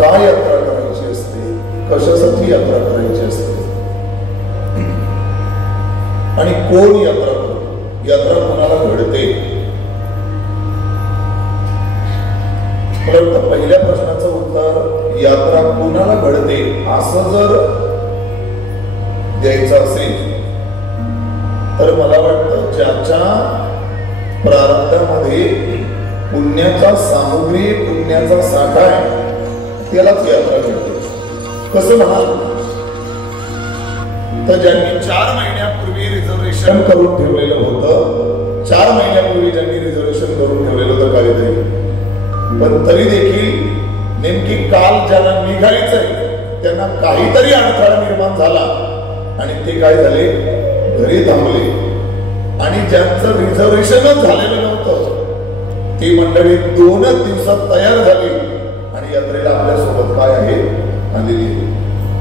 काय यात्रा करायची असते, कशासाठी यात्रा करायची असते आणि कोण यात्रा करतो, यात्रा कोणाला घडते. परंतु पहिल्या प्रश्नाचं उत्तर यात्रा कोणाला घडते असं जर द्यायचं असेल तर मला वाटतं ज्याच्या प्रारब्धामध्ये पुण्याचा सामुग्री, पुण्याचा साठा आहे त्यालाच यात्रा घडते. कसं म्हणाल तर ज्यांनी 4 महिन्यापूर्वी रिझर्वेशन करून ठेवलेलं होतं, 4 महिन्यापूर्वी ज्यांनी रिझर्वेशन करून ठेवलेलं होतं काहीतरी, पण तरी देखील नेमकी काल ज्यांना निघायचंय त्यांना काहीतरी अडथळा निर्माण झाला आणि ते काय झाले, घरी थांबले. आणि ज्यांचं रिझर्वेशनच झालेलं नव्हतं ती मंडळी 2च दिवसात तयार झाली आणि यात्रेला आपल्या सोबत काय आहे आलेली.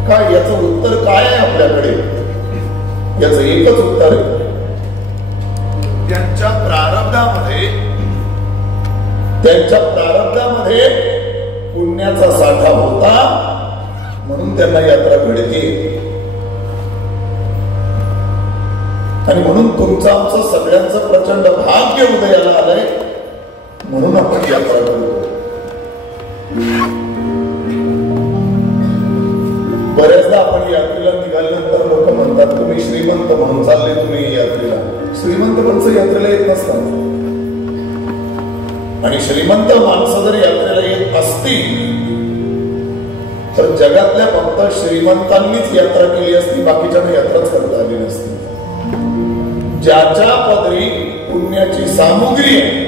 काय याचं उत्तर काय आहे आपल्याकडे? याचं एकच उत्तर आहे, त्यांच्या प्रारब्धामध्ये पुण्याचा साठा होता म्हणून त्यांना यात्रा घडते. आणि म्हणून तुमचं आमचं सगळ्यांचं प्रचंड भाग्य उदयाला आलंय म्हणून आपण यात्रा करतो. बऱ्याचदा आपण यात्रेला निघाल्यानंतर लोक म्हणतात तुम्ही श्रीमंत म्हणून चालले तुम्ही यात्रेला. श्रीमंत माणसं यात्रेला येत नसतात आणि श्रीमंत माणसं जर यात्रेला येत असतील तर जगातल्या फक्त श्रीमंतांनीच यात्रा केली असती, बाकीच्या यात्राच करता आली नसती. ज्याच्या पदरी पुण्याची सामुग्री आहे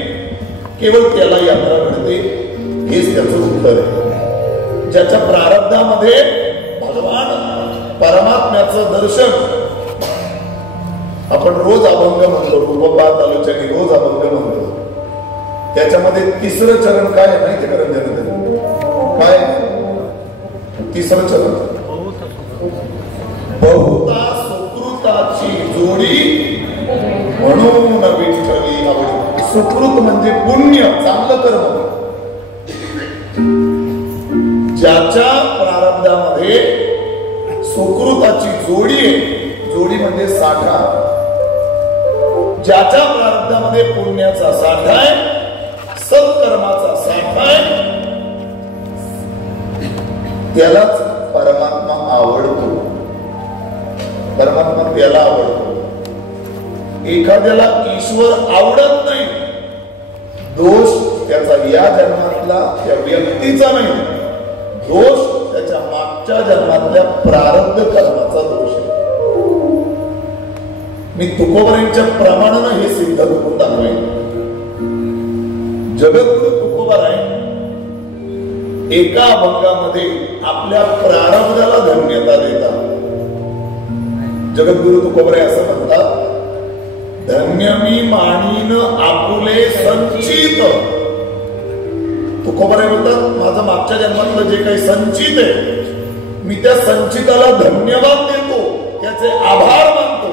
केवळ त्याला यात्रा घडते, हेच त्याचं उत्तर आहे. ज्याच्या प्रारब्धामध्ये भगवान परमात्म्याचं दर्शन, आपण रोज अभंग म्हणतो, रूपपात आलोचनी रोज अभंग म्हणतो, त्याच्यामध्ये 3रं चरण काय आहे माहिती का रंजन? काय 3रं चरण? बहुता सुकृताची जोडी म्हणून विठ्ठली आवडी. सुकृत म्हणजे पुण्य, चांगलं कर्म. ज्याच्या प्रारब्धामध्ये सुकृताची जोडी आहे, जोडी म्हणजे साठा, ज्याच्या प्रारब्धामध्ये पुण्याचा साठा आहे, सत्कर्माचा साठा आहे, त्यालाच परमात्मा आवडतो. परमात्मा त्याला आवडतो. एखाद्याला ईश्वर आवडत नाही, दोष त्याचा या जन्मातला त्या व्यक्तीचा नाही, दोष त्याच्या मागच्या जन्मातल्या प्रारब्ध कर्माचा दोष आहे. मी तुकोबारांच्या प्रमाणानं हे सिद्ध करून दाखवेन. जगद्गुरु तुकोबाराय एका अभंगामध्ये आपल्या प्रारब्धाला धन्यता देतात. जगद्गुरु तुकोबाराय असं म्हणतात, धन्य मी मानीन आपुले संचित. तुकोबाराय बोलतात, माझं मागच्या जन्मातलं जे काही संचित आहे मी त्या संचिताला धन्यवाद देतो, त्याचे आभार मानतो.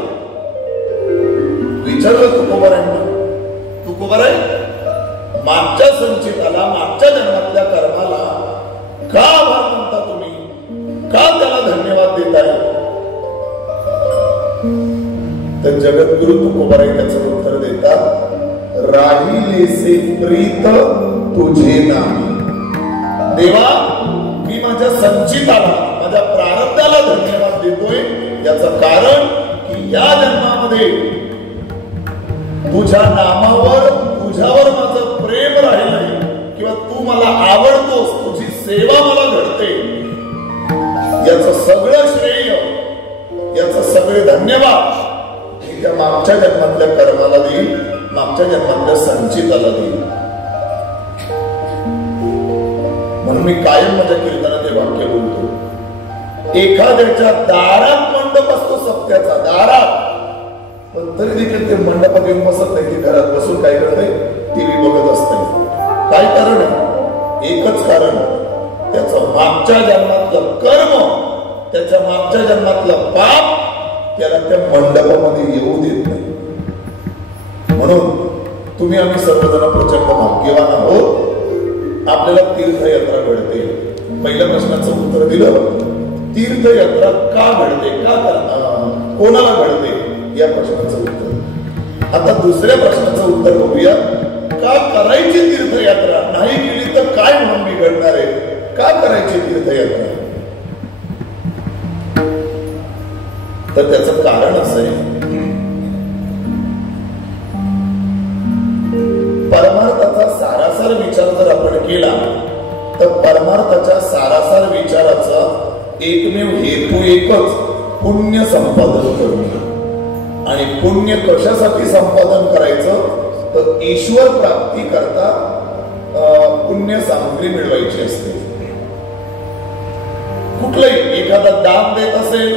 विचारलं तुकोबारायांना, तुकोबाराय मागच्या संचिताला, मागच्या जन्मातल्या कर्माला का आभार मानता तुम्ही, का त्याला धन्यवाद देताय? तर जगद्गुरु तुकोबाराय त्याचं उत्तर देतात, राहिलेसे प्रीत तुझे नाही. देवा, मी माझ्या संचिताला, माझ्या प्रारब्धाला धन्यवाद देतोय. याचं कारण की या जन्मामध्ये तुझ्या नामावर, तुझ्यावर माझं प्रेम राहिलंय किंवा तू मला आवडतोस, तुझी सेवा मला घडते. याचं सगळं श्रेय, याचं सगळे धन्यवाद त्या मागच्या जन्मातल्या कर्माला देईल, मागच्या जन्मातल्या संचिताला देईल. म्हणून मी कायम माझ्या कीर्तनात हे वाक्य बोलतो, एखाद्याच्या दारात मंडप असतो, सत्याचा दारात, पण तरी देखील ते मंडपात येऊन बसत नाही, ते घरात बसून काय करते, टीव्ही बघत असते. काय कारण आहे? एकच कारण, त्याचं मागच्या जन्मातलं कर्म, त्याच्या मागच्या जन्मातलं पाप त्याला त्या मंडपामध्ये येऊ देत नाही. म्हणून तुम्ही आम्ही सर्वजण प्रचंड भाग्यवान आहोत. आपल्याला तीर्थयात्रा घडते. पहिल्या प्रश्नाचं उत्तर दिलं. तीर्थयात्रा का घडते, कोणाला घडते या प्रश्नाचं उत्तर. आता दुसऱ्या प्रश्नाचं उत्तर बघूया. का करायची तीर्थयात्रा, नाही केली तर काय म्हणून बिघडणार आहे, का करायची तीर्थयात्रा? तर त्याचं कारण असं आहे, परमार्थाचा सारासार विचार जर आपण केला तर परमार्थाच्या सारासार विचाराचा एकमेव हेतू एकच, पुण्य संपादन करणे. आणि पुण्य कशासाठी संपादन करायचं तर ईश्वर प्राप्ती करता पुण्य सामग्री मिळवायची असते. कुठलंही एखादा दान देत असेल,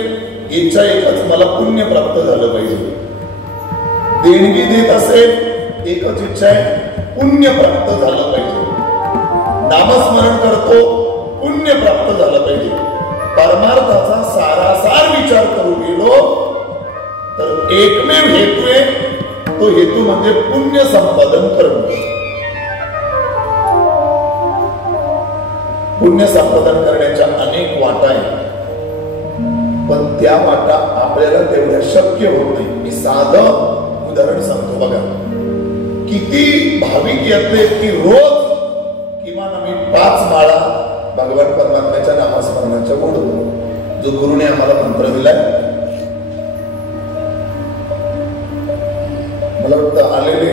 इच्छा एकच, मला पुण्य प्राप्त झालं पाहिजे. देणगी देत असेल, एकच इच्छा आहे, पुण्य प्राप्त झालं पाहिजे. नामस्मरण करतो, पुण्य प्राप्त झालं पाहिजे. परमार्थाचा सारासार विचार करू गेलो तर एकमेव हेतू आहे, तो हेतू म्हणजे पुण्य संपादन करणे. पुण्य संपादन करण्याच्या अनेक वाटा आहेत, पण त्या वाटा आपल्याला तेवढ्या शक्य होत नाही. मी साधं उदाहरण सांगतो बघा. किती भाविक येते की रोज किमान आम्ही 5 माळा भगवान परमात्म्याच्या नामस्मरणाच्या बोलतो, जो गुरुने आम्हाला मंत्र दिलाय. मला वाटतं आलेले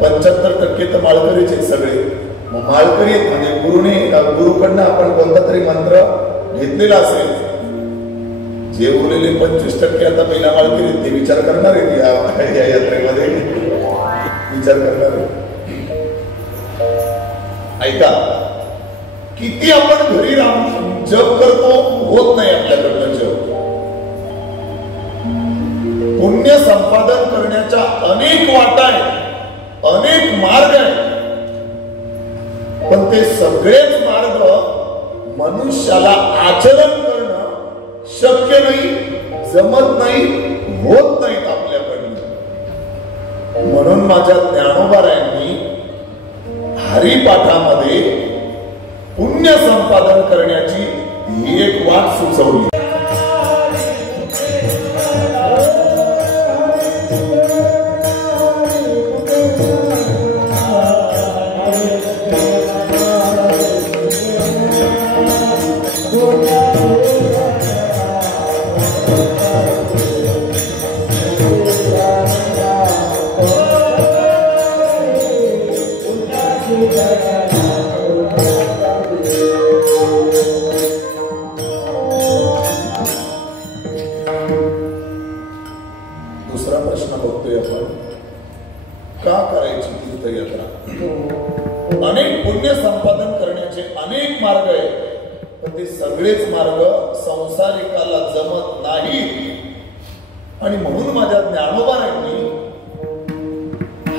75% तर माळकरीच आहेत सगळे. मग माळकरी आहेत म्हणजे गुरुकडनं आपण कोणता तरी मंत्र घेतलेला असेल. जे उरलेले 25% आता पहिला माळकरी ते विचार करणार आहेत या यात्रेमध्ये, विचार करणार आहे. ऐका, किती आपण घरी राहून जप करतो, होत नाही आपल्याकडनं जप. पुण्य संपादन करण्याच्या अनेक वाटा आहेत, अनेक मार्ग आहेत, पण ते सगळेच मार्ग मनुष्याला आचरण करणं शक्य नाही, जमत नाही, होत नाहीत आपल्याकडनं. म्हणून माझ्या ज्ञानोबारायांनी हरिपाठामध्ये पुण्य संपादन करण्याची ही एक वाट सुचवली. दुसरा प्रश्न बघतोय आपण, का करायची तीर्थयात्रा? अनेक पुण्य संपादन करण्याचे अनेक मार्ग आहेत, पण ते सगळेच मार्ग संसारिकाला जमत नाही. आणि म्हणून माझ्या ज्ञानोबारांनी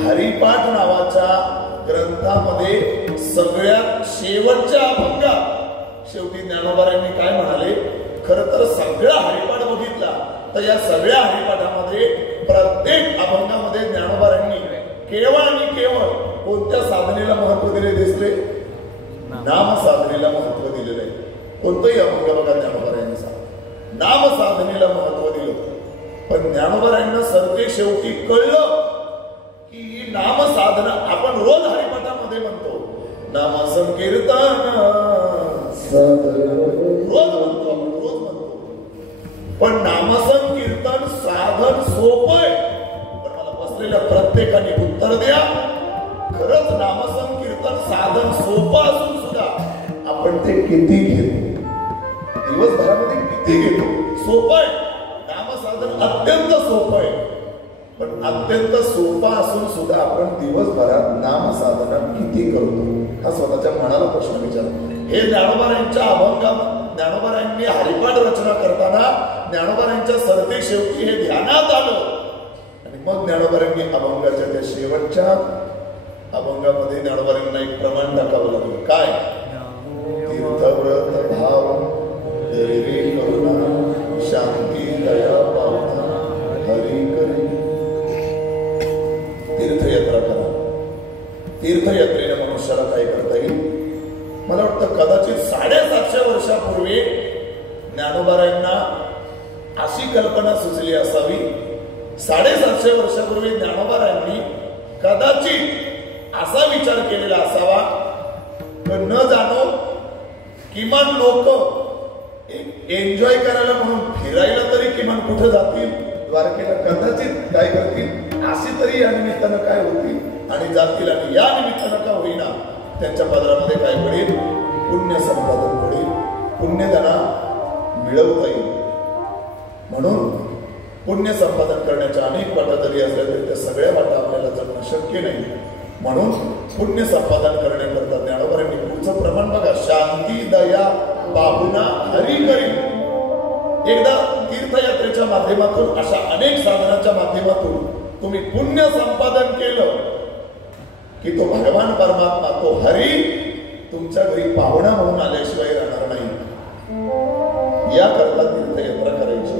हरिपाठ नावाच्या ग्रंथामध्ये सगळ्यात शेवटच्या अभंगात शेवटी ज्ञानोबारांनी काय म्हणाले, खरं तर सगळा हरिपाठ बघितला तर या सगळ्या हरिपाठामध्ये प्रत्येक अभंगामध्ये ज्ञानोबारांनी केवळ आणि केवळ कोणत्या साधनेला महत्व दिले दिसले? नाम साधनेला महत्व दिलेलं आहे. कोणतंही अभंग बघा ज्ञानोबारांनी नाम साधनेला महत्व दिलं. पण ज्ञानोबारांना सरते शेवटी कळलं की ही नाम साधना आपण रोज हरिपाठामध्ये म्हणतो, नाम संकीर्तन रोज म्हणतो, आपण रोज म्हणतो, पण नामसंकीर्तन साधन सोपं आहे. पण मला बसलेल्या प्रत्येकाने उत्तर द्या, खरंच नामसंकीर्तन साधन सोपं असून सुद्धा आपण ते किती घेतो, दिवसभरामध्ये किती घेतो? सोपं आहे, नामसाधन अत्यंत सोपं आहे, पण अत्यंत सोपा असून सुद्धा आपण दिवसभरात नामसाधना किती करतो हा स्वतःच्या मनाला प्रश्न विचारतो. हे ज्ञानोबारांच्या अभंगात ज्ञानोबारांनी हरिपाठ रचना करताना ज्ञानोबारांच्या सरते शेवटी हे ध्यानात आलं. आणि मग ज्ञानोबारांनी अभंगाच्या त्या शेवटच्या अभंगामध्ये ज्ञानोबारांना एक प्रमाण टाकावं लागलं. काय? तीर्थव्रत भाव धैर्य करुणा शांती दया पावना हरी करी. तीर्थयात्रा करा. तीर्थयात्रेने मनुष्याला काय करता येईल? मला वाटतं कदाचित 750 वर्षापूर्वी ज्ञानोबारायांना अशी कल्पना सुचली असावी. 750 वर्षापूर्वी ज्ञानोबारायांनी कदाचित असा विचार केलेला असावा, न जाणो किमान लोक एन्जॉय करायला म्हणून फिरायला तरी किमान कुठे जातील, द्वारकेला कदाचित काय करतील, अशी तरी या निमित्तानं काय होतील आणि जातील, आणि या निमित्तानं का होईना त्यांच्या पदरामध्ये काय पडेल, पुण्य संपादन पडेल, पुण्य त्यांना मिळवता येईल. म्हणून पुण्य संपादन करण्याच्या अनेक वाटा जरी असल्या तरी त्या सगळ्या वाटा आपल्याला जगणं शक्य नाही. म्हणून पुण्य संपादन करण्याकरता ज्ञानोबारांनी पुढचं प्रमाण बघा, शांती दया पाहुणा हरी करी. एकदा तीर्थयात्रेच्या माध्यमातून अशा अनेक साधनाच्या माध्यमातून तुम्ही पुण्य संपादन केलं की तो भगवान परमात्मा, तो हरी तुमच्या घरी पाहुणा म्हणून आल्याशिवाय राहणार नाही. याकरता तीर्थयात्रा करायची.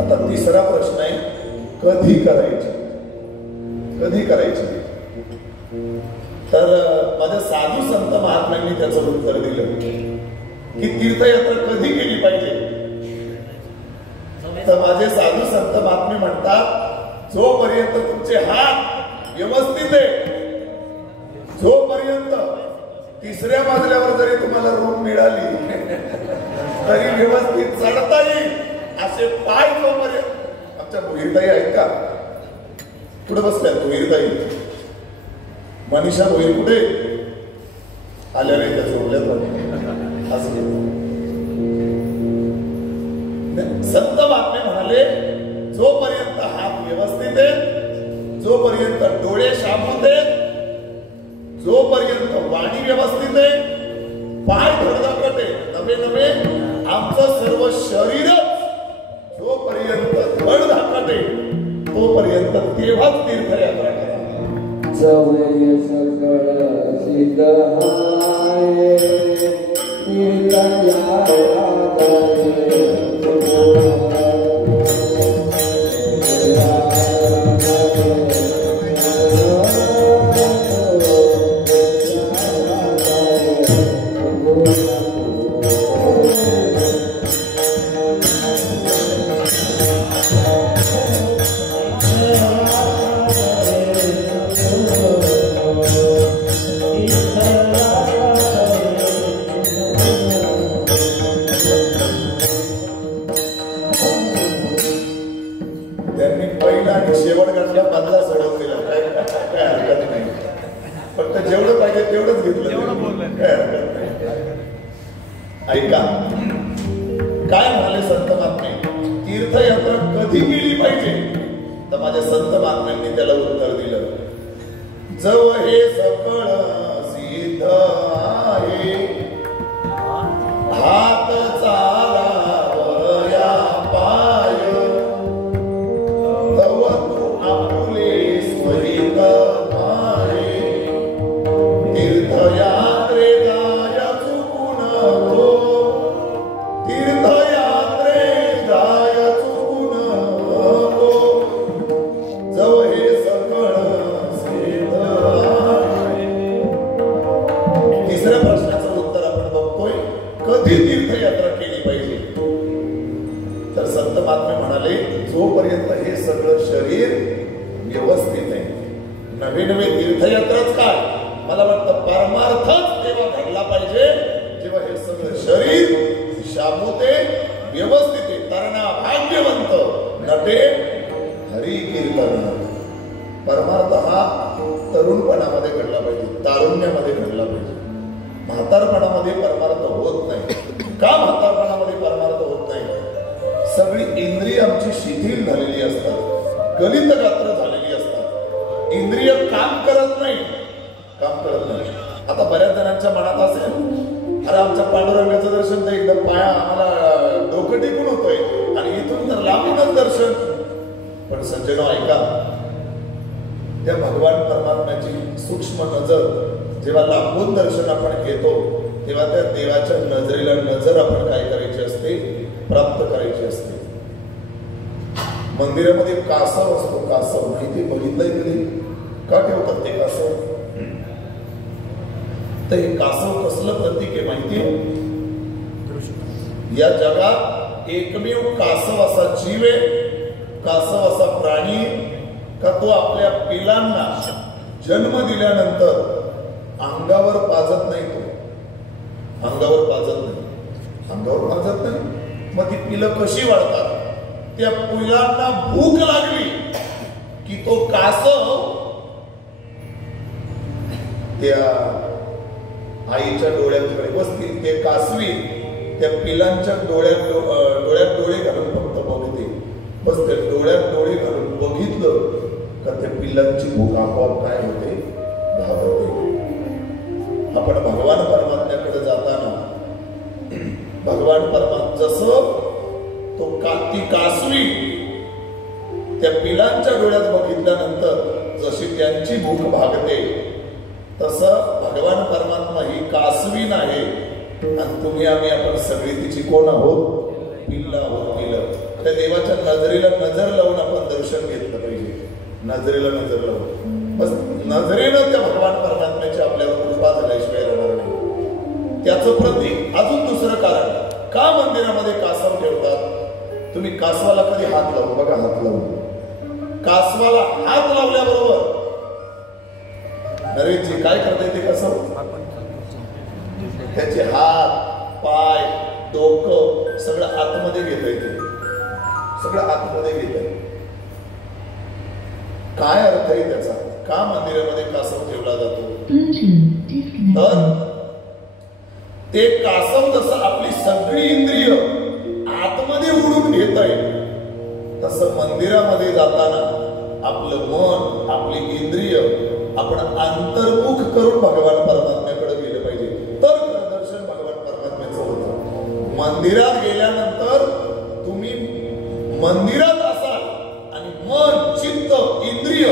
आता तिसरा प्रश्न आहे, कधी करायची, कधी करायची. तर माझ्या साधू संत महात्म्यांनी त्याचं उत्तर दिलं की तीर्थयात्रा कधी केली पाहिजे. तर माझे साधू संत महात्मे म्हणतात, जोपर्यंत तुमचे हात व्यवस्थित आहे, जोपर्यंत तिसऱ्या मजल्यावर जरी तुम्हाला रूम मिळाली तरी व्यवस्थित चढता येईल असे पाय जोपर्यंत. आमच्या भोईरताई आहेत का, कुठे बसल्या भोईरताई, मनीषा भोईर कुठे आल्या नाही, त्या जोडल्यात. संत महात्मे म्हणाले, जोपर्यंत हात व्यवस्थित आहे, जोपर्यंत डोळे शाबूत आहेत, जोपर्यंत वाणी व्यवस्थित आहे, पाय धडधाकट आहे, नवे नवे आमचं सर्व शरीरच जोपर्यंत धडधाकट आहे तोपर्यंत तेव्हाच तीर्थयात्रा करा. जवळ सकळ सिद्ध हाय तीर्थयात्रा ऐका काय म्हणाले संत महात्मे, तीर्थयात्रा कधी केली पाहिजे. तर माझ्या संत महात्म्यांनी त्याला उत्तर दिलं, जव हे सकळ सिद्ध आहे, हात चालावया पाय, तव तू आपुले स्वहित माये, तीर्थयात्रे जाय चुकून हो, तीर्थयात्रे जाय चुकून हो, जव हे सकळ सिद्ध आहे. तिसऱ्या प्रश्नाचं उत्तर आपण बघतोय, कधी तीर्थयात्रा केली पाहिजे. तर संत महात्मे म्हणाले, जोपर्यंत हे सगळं शरीर व्यवस्थित आहे. नवे नवे तीर्थयात्राच काय, मला वाटतं परमार्थच तेव्हा घडला पाहिजे जेव्हा हे सगळं शरीर शाबूते व्यवस्थित आहे. तरणा भाग्यवंत नटे हरी कीर्तन. परमार्थ हा तरुणपणामध्ये घडला पाहिजे, तारुण्यामध्ये घडला पाहिजे. म्हातारपणामध्ये परमार्थ होत नाही. का म्हातारपणामध्ये परमार्थ होत नाही? सगळी इंद्रिय आमची शिथिल झालेली असतात, गलित गात्र झालेली असतात, इंद्रिय काम करत नाही, काम करत नाही. आता बऱ्याच जणांच्या मनात असेल, अरे आमच्या पांडुरंगाचं दर्शन तर एकदम पाया आम्हाला डोकं टेकून होतोय आणि इथून तर लांबूनच दर्शन. पण सज्जनो ऐका, त्या भगवान परमात्म्याची सूक्ष्म नजर जेव्हा लांबून दर्शन आपण घेतो तेव्हा त्या देवाच्या नजरेला नजर आपण काय करायची असते, प्राप्त करायची असते. मंदिरामध्ये कासव असतो, कासव माहिती बघितलंय कधी, का ठेवतात ते कासव? तर हे कासव कसलं प्रतीक आहे माहिती आहे? या जगात एकमेव कासव असा जीव आहे, कासव असा प्राणी का तो आपल्या पिलांना जन्म दिल्यानंतर अंगावर पाजत नाही. तो अंगावर पाजत नाही. मग ती पिलं कशी वाढतात? त्या पिलांना भूक लागली की तो कासव त्या आईच्या डोळ्याकडे बसते. ते कासवी त्या पिलांच्या डोळ्यात डोळे घालून फक्त बघते. बस त्या डोळ्यात डोळे घालून बघितलं का त्या पिलांची भूक आपोआप काय होते? भागवते. आपण भगवान परमात्म्याकडे जाताना भगवान परमात्मा जसं तो ती कासवी त्या पिलांच्या डोळ्यात बघितल्यानंतर जशी त्यांची भूक भागते तसं भगवान परमात्मा ही कासवी नाही आणि तुम्ही आम्ही आपण सगळी तिची कोण आहोत? पिल्ल आहोत. पिल्लं. त्या देवाच्या नजरेला नजर लावून आपण दर्शन घेतलं पाहिजे. नजरेला नजर लावून बस नजरेनं त्या भगवान परमात्म्याची आपल्यावर कृपा झाल्याशिवाय राहणार नाही. त्याचं प्रतीक अजून दुसरं कारण का मंदिरामध्ये कासव ठेवतात? तुम्ही कासवाला कधी हात लावून बघा. हात लावून कासवाला हात लावल्याबरोबर नरेशजी काय करता येते? कासव त्याचे हात पाय डोकं सगळं आतमध्ये घेता येते. सगळं आतमध्ये घेता येते. काय अर्थ आहे त्याचा? का मंदिरामध्ये कासव ठेवला जातो? तर ते कासव जसं आपली सगळी इंद्रिय आतमध्ये उडून घेत आहे तसं मंदिरामध्ये जाताना आपलं मन आपली इंद्रिय आपण अंतर्मुख करून भगवान परमात्म्याकडे गेलं पाहिजे. तर दर्शन भगवान परमात्म्याचं होतं. मंदिरात गेल्यानंतर तुम्ही मंदिरात असाल आणि मन चित्त इंद्रिय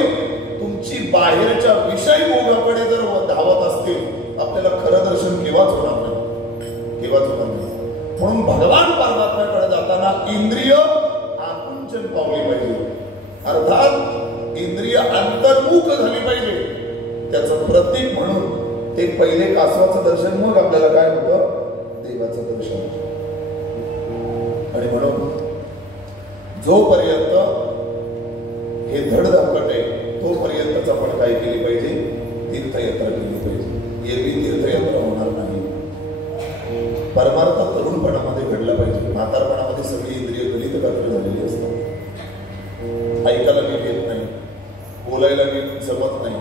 तुमची बाहेरच्या विषय भोगाकडे जर धावत असतील आपल्याला खरं दर्शन केव्हाच होणार नाही. म्हणून भगवान परमात्म्याकडे जाताना इंद्रिय आकुंचन पावली पाहिजे. अर्थात इंद्रिय अंतर्मुख झाली पाहिजे. त्याचं प्रतीक म्हणून ते पहिले कासवाचं दर्शन मग आपल्याला काय होतं? देवाचं दर्शन. आणि म्हणून जोपर्यंत हे धडधाकट आहे तोपर्यंतच आपण काय केली पाहिजे? तीर्थयात्रा केली पाहिजे. एरवी तीर्थयात्रा होणार नाही. परमार्थ तरुणपणामध्ये घडला पाहिजे. म्हातारपणामध्ये सगळी इंद्रिय गलित कार्य झालेली असतात. ऐकायला नीट येत नाही, बोलायला नीट जमत नाही,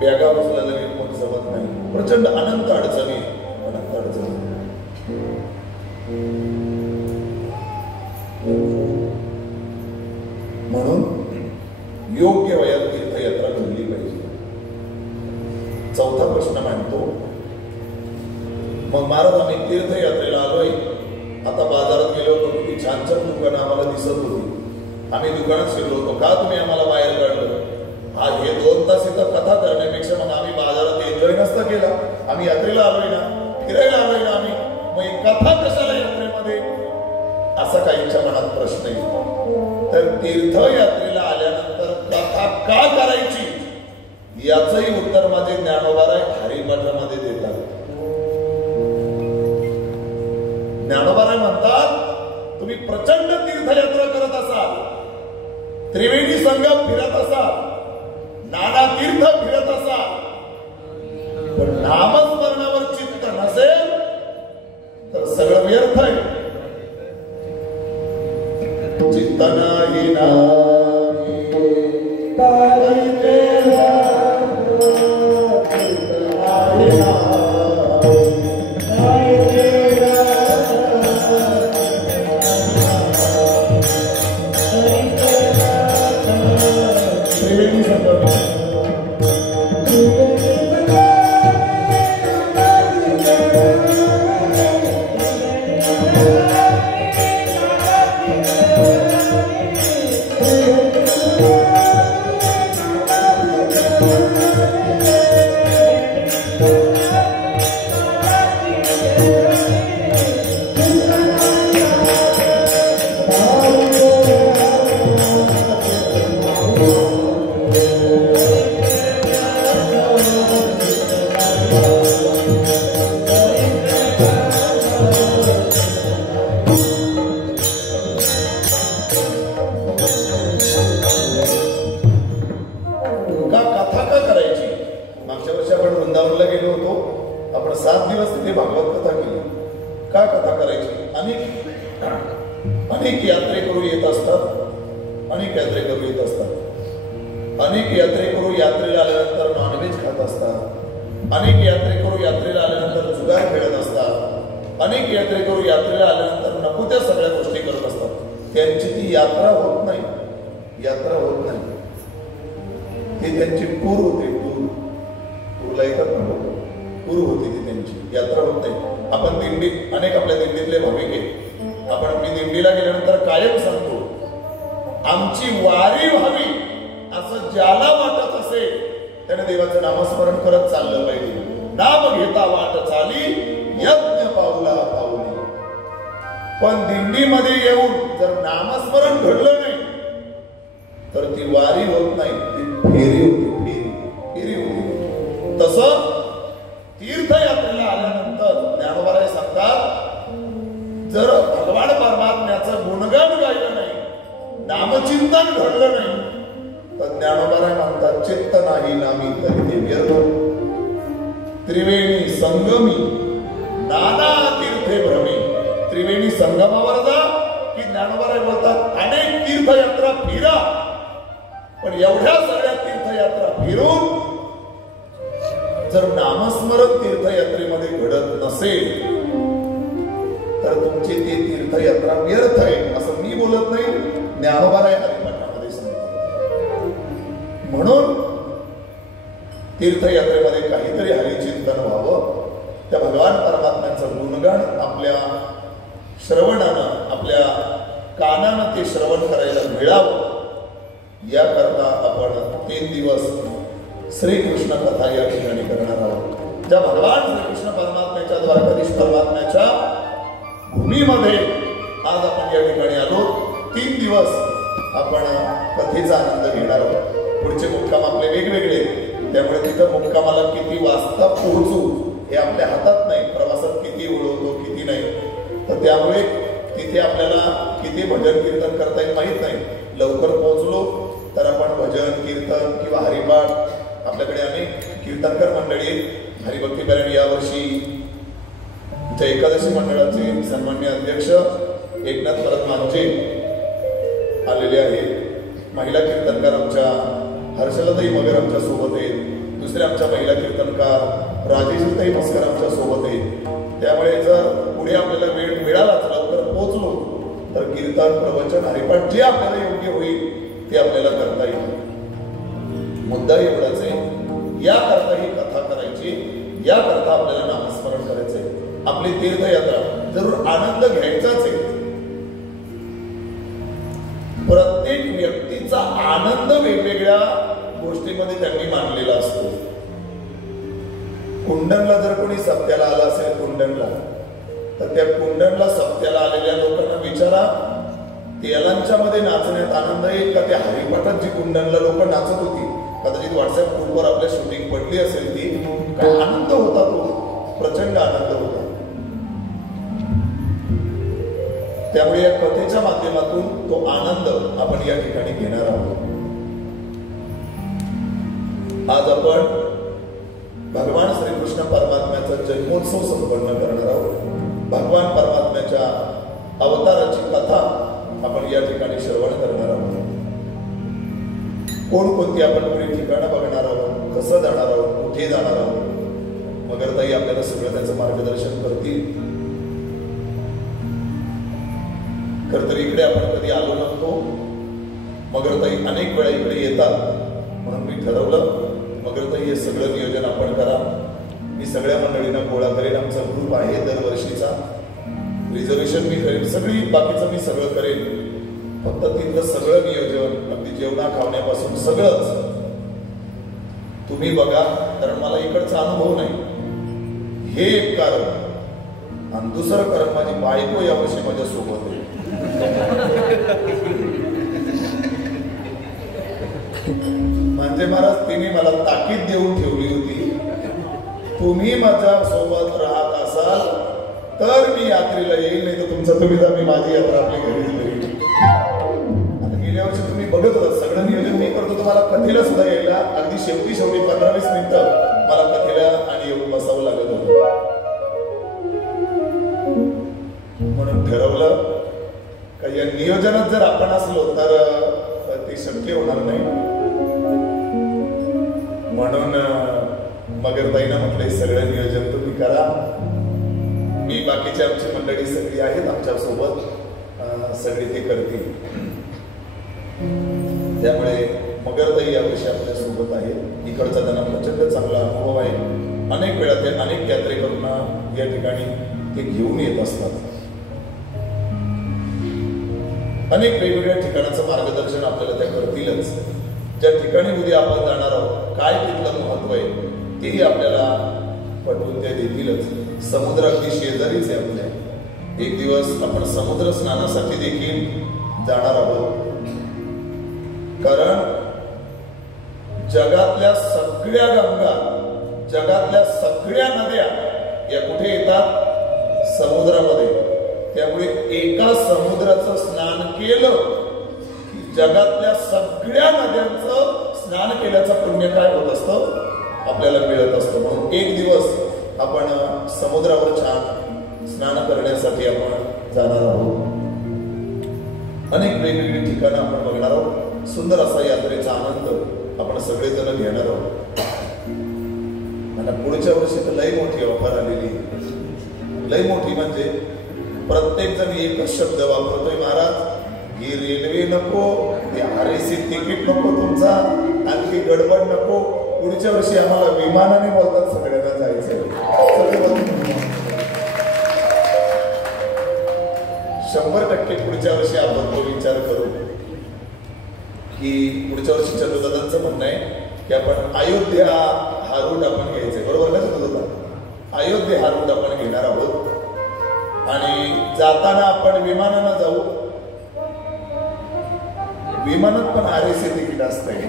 बॅगा उचलायला नीट मग जमत नाही. प्रचंड अनंत अडचणी. म्हणून योग्य वयात तीर्थयात्रा घडली पाहिजे. चौथा प्रश्न मांडतो मग महाराज आम्ही तीर्थयात्रेला आलोय. आता बाजारात गेलो होतो. किती छान छान दुकानं आम्हाला दिसत होती. आम्ही दुकानात शिरलो होतो. का तुम्ही आम्हाला बाहेर काढलं? हा हे 2 तास इथं कथा करण्यापेक्षा मग आम्ही बाजारात एन्जॉय नसता केला. आम्ही यात्रेला आलोय ना, फिरायला आलोय ना आम्ही, मग कथा कशाला यात्रेमध्ये? असा काहींच्या मनात प्रश्न येतो. तर तीर्थयात्रेला आल्यानंतर कथा का करायची याचंही उत्तर माझे ज्ञानोबाराय हरिपाठामध्ये देतात. ज्ञानोबाराय म्हणतात तुम्ही प्रचंड तीर्थयात्रा करत असाल, त्रिवेणी संगम फिरत असाल, नाना तीर्थ फिरत असाल, पण नामस्मरणावर चित्त नसेल तर सगळं व्यर्थ आहे. चित्त नाही ना 7 दिवस तिथे भागवत कथा केली. काय कथा करायची? अनेक यात्रेकरू येत असतात, अनेक यात्रेकरू येत असतात. अनेक यात्रेकरू यात्रेला आल्यानंतर नॉनव्हेज खात असतात. अनेक यात्रेकरू यात्रेला आल्यानंतर जुगार खेळत असतात. अनेक यात्रेकरू यात्रेला आल्यानंतर नको त्या सगळ्या गोष्टी करत असतात. त्यांची ती यात्रा होत नाही, यात्रा होत नाही. ती त्यांची टूर होते. टूरला येतात ना, टूर होती ती त्यांची, यात्रा होत नाही. आपण दिंडी, अनेक आपल्या दिंडीतले भाविक आहेत. आपण आपली दिंडीला गेल्यानंतर कायम सांगतो, आमची वारी व्हावी असं ज्याला वाटत असेल त्याने देवाचं नामस्मरण करत चाललं पाहिजे. नाम घेता वाट चाली, यज्ञ पावला पावली. पण दिंडीमध्ये येऊन जर नामस्मरण घडलं नाही तर ती वारी होत नाही, ती फेरी होती, फेरी होती. तसं तीर्थयात्रेला आल्यानंतर ज्ञानोबाराय सांगतात, जर भगवान परमात्म्याचं गुणगान गायलं नाही, नामचिंतन घडलं नाही तर ज्ञानोबाराय म्हणतात, चित्त नाही नामी तरी ते व्यर्थ. त्रिवेणी संगमी नाना तीर्थे भ्रमी. त्रिवेणी संगमावर जा की ज्ञानोबाराय बोलतात, अनेक तीर्थयात्रा फिरा, पण एवढ्या सगळ्या तीर्थयात्रा फिरून जर नामस्मरण तीर्थयात्रेमध्ये घडत नसेल तर तुमची ती तीर्थयात्रा व्यर्थ आहे. असं मी बोलत नाही, ज्ञानोबाराय हरिपाठामध्ये सांगतात. म्हणून तीर्थयात्रेमध्ये काहीतरी हरिचिंतन व्हावं, त्या भगवान परमात्म्याचं गुणगान आपल्या श्रवणानं, आपल्या कानानं ते श्रवण करायला मिळावं, याकरता आपण 3 दिवस श्रीकृष्ण कथा या ठिकाणी करणार आहोत. ज्या भगवान श्रीकृष्ण परमात्म्याच्या, द्वारकाधीश परमात्म्याच्या भूमीमध्ये आज आपण या ठिकाणी आलो. 3 दिवस आपण कथेचा आनंद घेणार आहोत. पुढचे मुक्काम आपले वेगवेगळे, त्यामुळे तिथं मुक्कामाला किती वाजता पोहोचू हे आपल्या हातात नाही. प्रवासात किती उडवतो किती नाही, तर त्यामुळे तिथे आपल्याला किती भजन कीर्तन करता येईल माहीत नाही. लवकर पोहोचलो तर आपण भजन कीर्तन किंवा हरिपाठ, आपल्याकडे अनेक कीर्तनकर मंडळी, हरिभक्ती परायण यावर्षी एकादशी मंडळाचे सन्माननीय अध्यक्ष एकनाथ परत मांजे आलेले आहेत. महिला कीर्तनकार आमच्या हर्षलताई मगर आमच्या सोबत आहेत. दुसरे आमच्या महिला कीर्तनकार राजेशताई मस्कर आमच्या सोबत आहेत. त्यामुळे जर पुढे आपल्याला वेळ मिळाला, लवकर पोहोचलो तर कीर्तन, प्रवचन, हरिपाठ जे आपल्याला योग्य होईल ते आपल्याला करता येईल. मुद्दा एवढाच आहे, याकरता ही कथा करायची, याकरता आपल्याला नामस्मरण करायचंय. आपली तीर्थयात्रा जरूर आनंद घ्यायचाच आहे. प्रत्येक व्यक्तीचा आनंद वेगवेगळ्या गोष्टीमध्ये त्यांनी मांडलेला असतो. कुंडनला जर कोणी सप्त्याला आला असेल, कुंडनला, तर त्या कुंडनला सप्त्याला आलेल्या लोकांना विचारा, तेलांच्या मध्ये नाचण्यात आनंद आहे का त्या हरिपाठात जी कुंडनला लोक नाचत होती, कदाचित व्हॉट्सअप ग्रुपवर आपल्या शूटिंग पडली असेल, ती काय आनंद होता, तो प्रचंड आनंद होता. त्यामुळे या कथेच्या माध्यमातून तो आनंद आपण या ठिकाणी घेणार आहोत. आज आपण भगवान श्रीकृष्ण परमात्म्याचा जन्मोत्सव संपन्न करणार आहोत. भगवान परमात्म्याच्या अवताराची कथा आपण या ठिकाणी श्रवण करणार आहोत. कोणकोणती आपण पुढे ठिकाणं बघणार आहोत, कसं जाणार आहोत, कुठे जाणार आहोत, मगरताई आपल्याला सगळं त्याचं मार्गदर्शन करतील. खर तर इकडे आपण कधी आलो नसतो, मगरताई अनेक वेळा इकडे येतात, म्हणून मी ठरवलं मगरताई हे सगळं नियोजन आपण करा. मी सगळ्या मंडळींना गोळा करेन. आमचा ग्रुप आहे दरवर्षीचा, रिझर्वेशन मी करेन, सगळी बाकीचं मी सगळं करेन. फक्त तिथलं सगळं नियोजन, अगदी जेवणा खावण्यापासून सगळंच तुम्ही बघा, कारण मला इकडचा अनुभव नाही, हे एक कारण. आणि दुसरं कारण, माझी बायको यावर्षी माझ्या सोबत आहे. म्हणजे महाराज तिने मला ताकीद देऊन ठेवली होती, तुम्ही माझ्या सोबत राहत असाल तर मी यात्रेला येईल, नाही तर तुमचं तुम्ही जा, मी माझी यात्रा आपली घरीच करीन. आता गेल्या वर्षी तुम्ही बघत होता, सगळं नियोजन मी करतो, तुम्हाला कथेला सुद्धा यायला अगदी शेवटी 15-20 मिनिटं मला कथेला आणि येऊन बसावं लागत होतं. नियोजनात जर आपण असलो तर ते शक्य होणार नाही. म्हणून मगरताईनं म्हटलंय सगळं नियोजन तुम्ही करा. मी बाकीची आमची मंडळी सगळी आहेत आमच्या सोबत, सगळी ते करतील. त्यामुळे मगरताई यावर्षी आपल्या सोबत आहे. इकडचा त्यांना प्रचंड चांगला अनुभव आहे. अनेक वेळा ते अनेक यात्रेकरूंना या ठिकाणी ते घेऊन येत असतात. अनेक वेगवेगळ्या ठिकाणाचं मार्गदर्शन आपल्याला त्या करतीलच. ज्या ठिकाणी उद्या आपण जाणार आहोत काय तिथलं महत्व आहे तेही आपल्याला पटवून त्या देतीलच. समुद्र अगदी शेजारीच आहे आपल्या. एक दिवस आपण समुद्र स्नानासाठी देखील जाणार आहोत. कारण जगातल्या सगळ्या गंगा, जगातल्या सगळ्या नद्या या कुठे येतात? समुद्रामध्ये. त्यामुळे एका समुद्राचं स्नान केलं की जगातल्या सगळ्या नद्यांचं स्नान केल्याचं पुण्य काय होत असतं? आपल्याला मिळत असतं. म्हणून एक दिवस आपण समुद्रावर छान स्नान करण्यासाठी आपण जाणार आहोत. अनेक वेगवेगळी ठिकाणं आपण बघणार आहोत. सुंदर असा यात्रेचा आनंद आपण सगळेजण घेणार आहोत. आणि पुढच्या वर्षी तर लई मोठी ऑफर आलेली. लई मोठी म्हणजे प्रत्येक जण एकच शब्द वापरतोय, महाराज ही रेल्वे नको, ही RAC तिकीट नको, तुमचा आणखी गडबड नको. पुढच्या वर्षी आम्हाला विमानाने बोलतात सगळ्यांना जायचं. 100% पुढच्या वर्षी आपण तो विचार करू की पुढच्या वर्षी चंद्रदादांचं म्हणणं आहे की आपण अयोध्या हा रूट आपण घ्यायचंय. बरोबर ना चंद्रदादा? अयोध्या हा रूट आपण घेणार आहोत. आणि जाताना आपण विमानानं जाऊ. विमानात पण RAC तिकीट असतंय.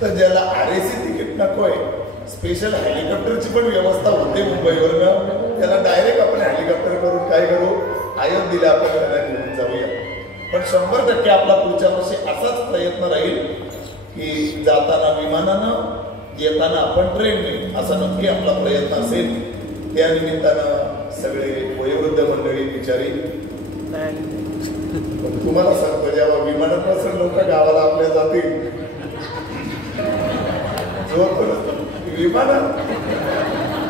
तर ज्याला RAC तिकीट नकोय, स्पेशल हेलिकॉप्टरची पण व्यवस्था होते मुंबईवरनं. त्याला डायरेक्ट आपण हेलिकॉप्टर करून काय करू, अयोध्येला आपण त्याला घेऊन जाऊया. पण 100% आपला पुढच्या वर्षी असाच प्रयत्न राहील की जाताना विमानानं, येताना आपण ट्रेनने, असा नक्की आपला प्रयत्न असेल. त्या निमित्तानं सगळे वयोवृद्ध मंडळी बिचारी, तुम्हाला सांगतो जेव्हा विमानापासून लोक गावाला आपल्या जातील,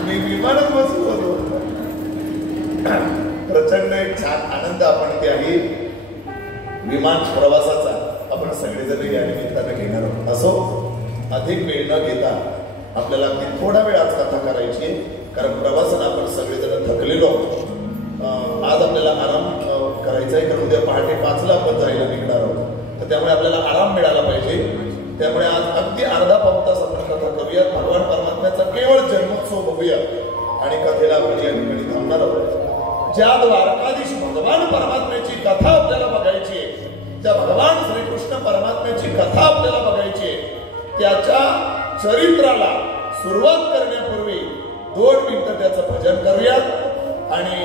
मी विमानात बसलो होतो. प्रचंड एक छान आनंद आपण त्याही विमान प्रवासाचा आपण सगळेजण या निमित्तानं घेणार आहोत. असो, अधिक वेळ न घेता आपल्याला थोडा वेळ आज कथा करायची आहे. कारण प्रवासानं आपण सगळेजण थकलेलो आहोत. आज आपल्याला आराम करायचा आहे. कारण उद्या पहाटे 5ला आपण जायला निघणार आहोत. तर त्यामुळे आपल्याला आराम मिळाला पाहिजे. त्यामुळे आज अगदी अर्धा पाऊण तास आपण कथा करूया. भगवान परमात्म्याचा केवळ जन्मोत्सव बघूया आणि कथेला आपण या ठिकाणी थांबणार आहोत. ज्या द्वारकाधीश भगवान परमात्म्याची कथा आपल्याला बघायची आहे, त्या भगवान श्रीकृष्ण परमात्म्याची कथा आपल्याला बघायची आहे, त्याच्या चरित्राला सुरुवात करण्यापूर्वी 2 मिनिटं त्याचं भजन करूयात आणि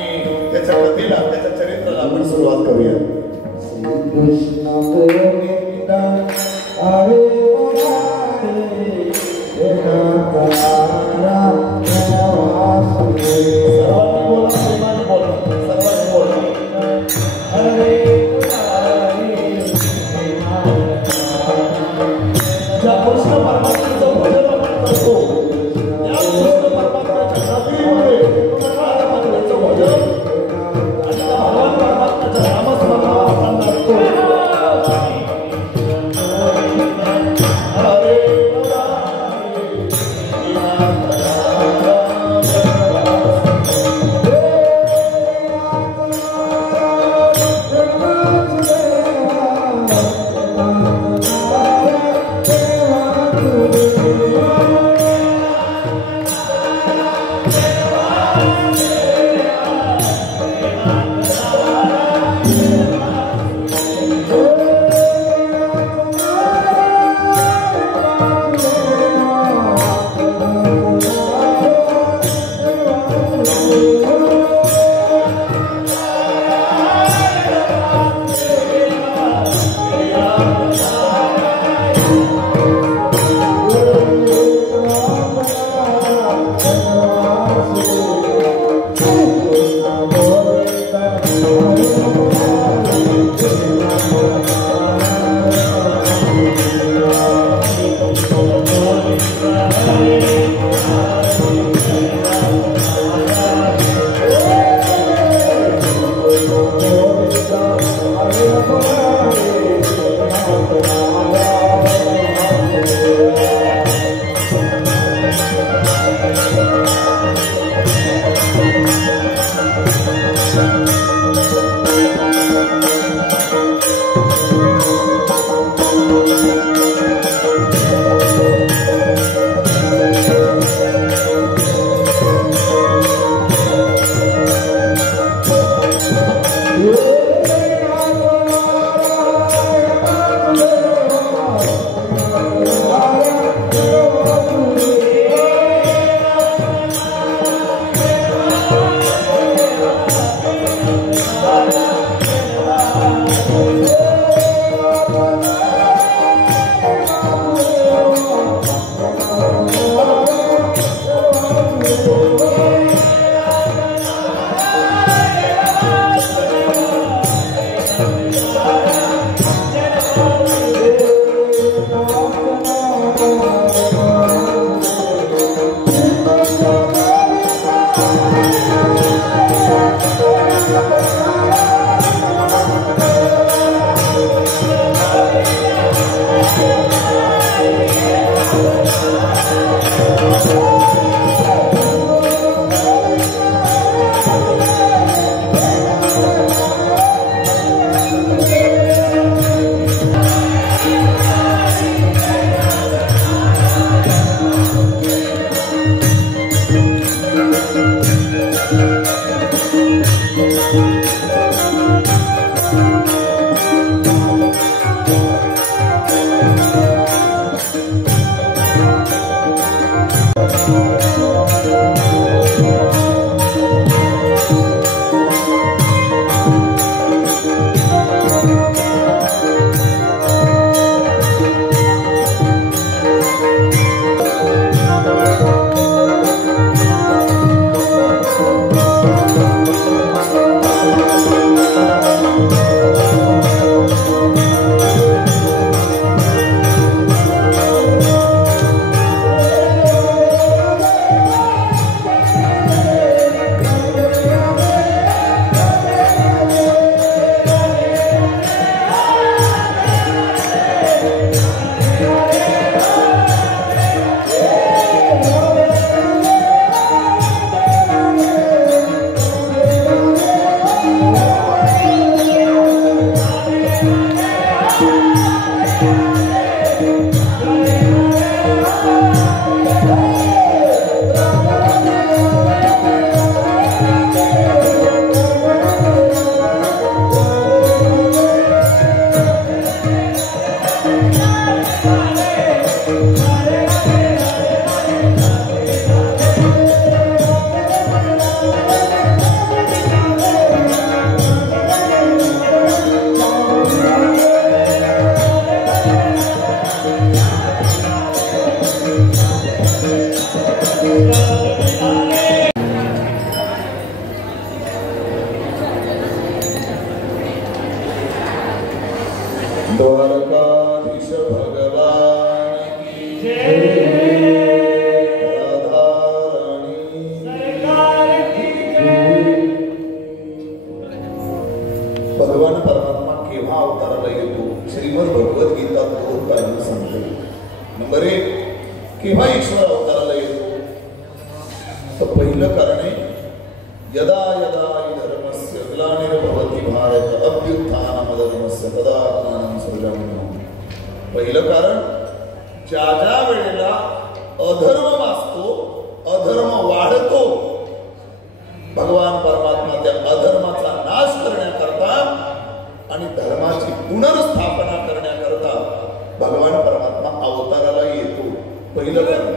त्याच्या कथेला, त्याच्या चरित्राला आपण सुरुवात करूया. द्वारकाधीश भगवान की जय। राधा रानी सरकार की जय। भगवान परमात्मा केव्हा अवताराला येतो? श्रीमद भगवद्गीता 2 कारण सांगते. नंबर 1, केव्हा ईश्वर अवताराला येतो? तर पहिलं कारण आहे यदा यदा हि धर्मस्य ग्लानिर्भवति भारत अभ्युत्थानमधर्मस्य तदात्मानं सृजाम्यहम्. पहिलं कारण, ज्या ज्या वेळेला अधर्म वाचतो, अधर्म वाढतो, भगवान परमात्मा त्या अधर्माचा नाश करण्याकरता आणि धर्माची पुनर्स्थापना करण्याकरता भगवान परमात्मा अवताराला येतो. पहिलं कारण.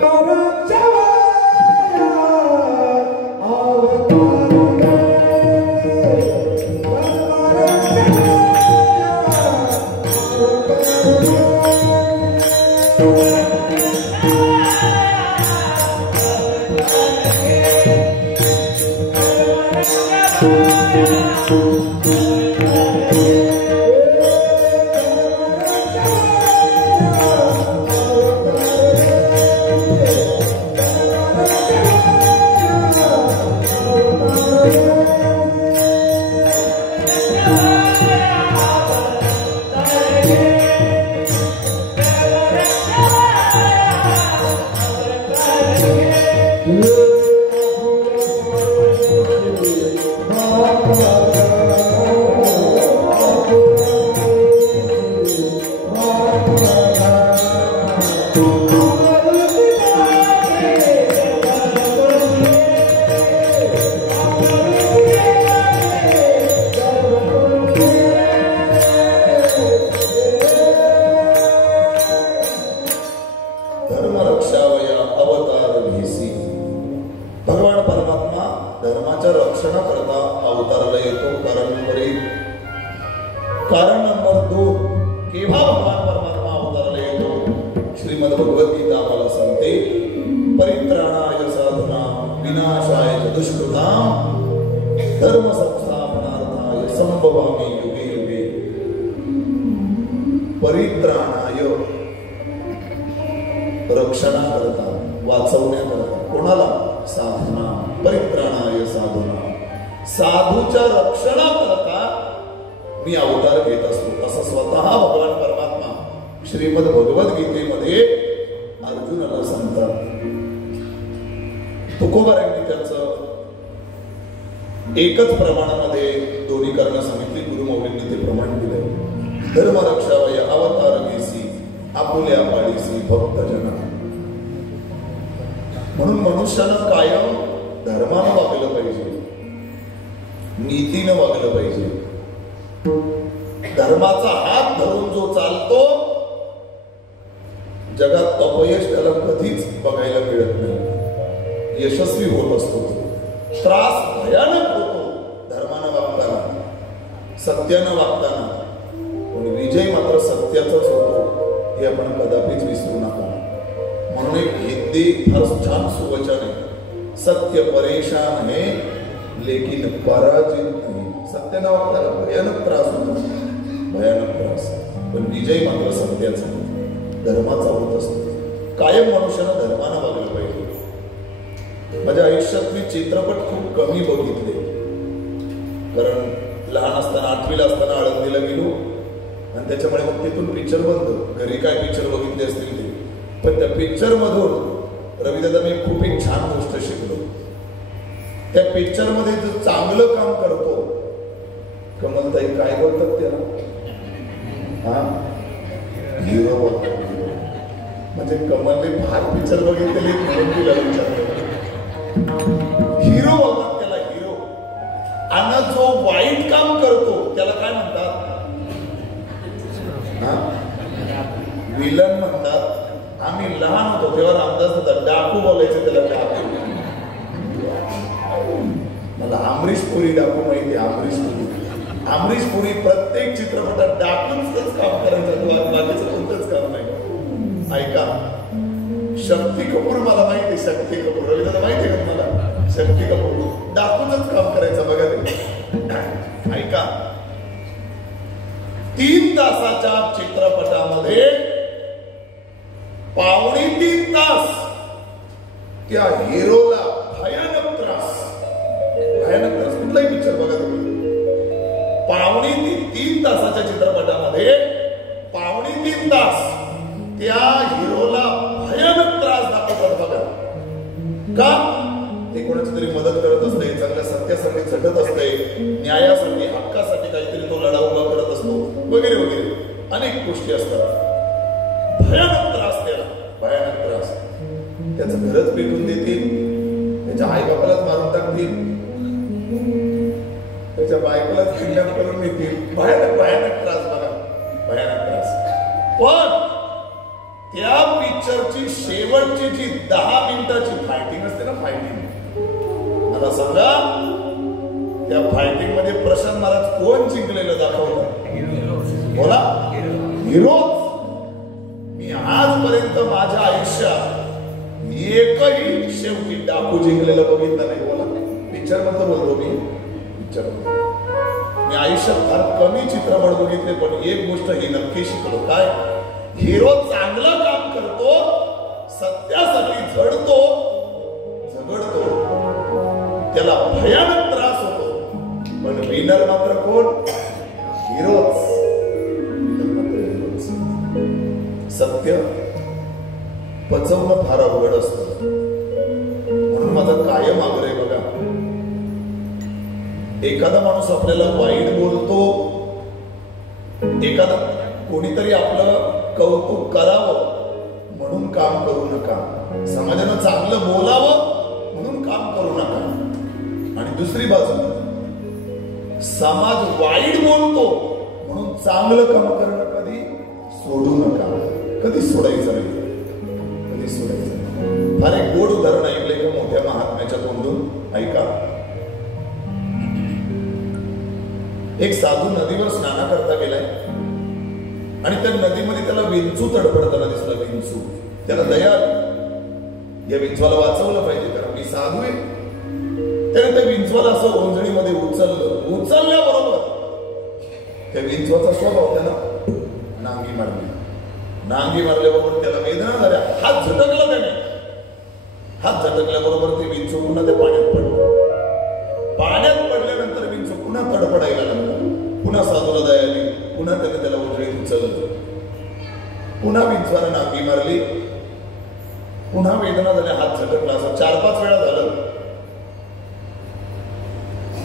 एकच प्रमाणामध्ये दोन्ही कारण सांगितली. गुरुमौलींनी ते प्रमाण दिले. धर्म रक्षावय अवतार घेसी आपुल्या पाळीसी भक्त जना. म्हणून मनुष्यानं कायम धर्मानं वागलं पाहिजे, नीतीनं वागलं पाहिजे. धर्माचा हात धरून जो चालतो, जगात अपयश त्याला कधीच बघायला मिळत नाही. यशस्वी होत असतो. त्रास भयानक होतो धर्मानं वागताना, सत्यानं वागताना, पण विजय मात्र सत्याचाच होतो हे आपण कदापिच विसरू नका. म्हणून एक हिंदी फार छान सुवचन आहे, सत्य परेशान है लेकिन पराजित नाही. सत्यानं वागताना भयानक त्रास होतो, भयानक त्रास, पण विजय मात्र सत्याचा, धर्माचा होत असतो. कायम मनुष्यानं धर्मानं वागलं पाहिजे. माझ्या आयुष्यात मी चित्रपट खूप कमी बघितले, कारण लहान असताना 8वीला असताना आळंदीला गेलो आणि त्याच्यामुळे मग तिथून पिक्चर बंद. घरी काय पिक्चर बघितले असतील ते, पण त्या पिक्चर मधून रविदादा मी खूप एक छान गोष्ट शिकलो. त्या पिक्चर मध्ये जो चांगलं काम करतो, कमलताई काय बोलतात त्याला, हिरो बोलतात. म्हणजे कमलने फार पिक्चर बघितलेले म्हणून तिला विचारतो. हिरो बोलतात त्याला, हिरो. आणि जो वाईट काम करतो त्याला काय म्हणतात? विलन म्हणतात. आम्ही लहान होतो तेव्हा रामदास होता, डाकू बोलायचं त्याला, डाकू. मला अमरीश पुरी डाकू माहिती. अमरीश पुरी प्रत्येक चित्रपटात डाकूच काम करायचं, बाकीचं कोणतंच काम नाही. ऐका, शक्ती कपूर मला माहिती, शक्ती कपूर रविदादा माहिती आहे का मला? शक्ती कपूर डाकूनच काम करायचं बघा ते. ऐका, 3 तासाच्या चित्रपटामध्ये 2.25 तास त्या हिरोला भयानक त्रास कुठलाही पिक्चर बघा तुम्ही 2.25 तासाच्या चित्रपटामध्ये 2.25 तास त्या हिरोला भयानक त्रास दाखवतात बघा. का ते कोणाची तरी मदत करत असते, चांगल्या सत्यासाठी झटत असते, न्यायासाठी हक्कासाठी काहीतरी तो लढा उभा करत असतो वगैरे वगैरे अनेक गोष्टी असतात. भयानक त्रास त्याला, भयानक त्रास. त्याचं घरच पेटून देतील, त्याच्या आईबापालाच मारून टाकतील, त्याच्या बायकोलाच किडनॅप करून देतील. भयानक भयानक त्रास बघा, भयानक त्रास. पण त्या पिक्चरची शेवटची जी 10 मिनिटाची फायटिंग असते ना, फायटिंग, मला सांगा त्या फायटिंग मध्ये प्रशांत महाराज कोण जिंकलेलं दाखवलं? बोला, हिरोज. मी आजपर्यंत माझ्या आयुष्यात एकही शेवटी डाकू जिंकलेलं बघितलं नाही. बोला, पिक्चर मधलं बोलतो मी, पिक्चर. मी आयुष्यात फार कमी चित्रपट बघितले, पण एक गोष्ट ही नक्की शिकलो. काय? हिरो चांगलं काम करतो, सत्यासाठी झडतो, झगडतो, त्याला भयानक त्रास होतो, पण विनर मात्र कोण? हिरोच. सत्य पचवणं फार अवघड असतं. म्हणून माझं कायम आग्रह आहे बघा, एखादा माणूस आपल्याला वाईट बोलतो, एखादा कोणीतरी आपलं कौतुक करावं म्हणून काम करू नका. समाजानं चांगलं बोलावं म्हणून काम करू नका. आणि दुसरी बाजू, समाज वाईट बोलतो म्हणून चांगलं काम करणं कधी सोडू नका. कधी सोडायचं नाही, कधी सोडायचं नाही. फार एक गोड उदाहरण ऐकलंय का मोठ्या महात्म्याच्या तोंडून? ऐका. एक साधू नदीवर स्नान करता गेलाय आणि त्या नदीमध्ये त्याला विंचू तडफडताना दिसला. विंचू. त्याला दया आली, या विंचवाला वाचवलं पाहिजे, कारण मी साधू आहे. त्याने त्या विंचवाला असं ओंजळीमध्ये उचललं. उचलल्याबरोबर त्या विंचवाचा स्वभाव त्यानं नांगी मारली. नांगी मारल्याबरोबर त्याला वेदना झाल्या. हात झटकला त्याने. हात झटकल्याबरोबर ते विंचू पुन्हा त्या पाण्यात पडलं. पाण्यात पडल्यानंतर विंचू पुन्हा तडफडायला लागला. पुन्हा साधूला दया आली, पुन्हा त्याने त्याला ओंजळीत उचललं. पुन्हा विंचवाला नांगी मारली, पुन्हा वेदना झाल्या, हात झटकला. असं 4-5 वेळा झालं.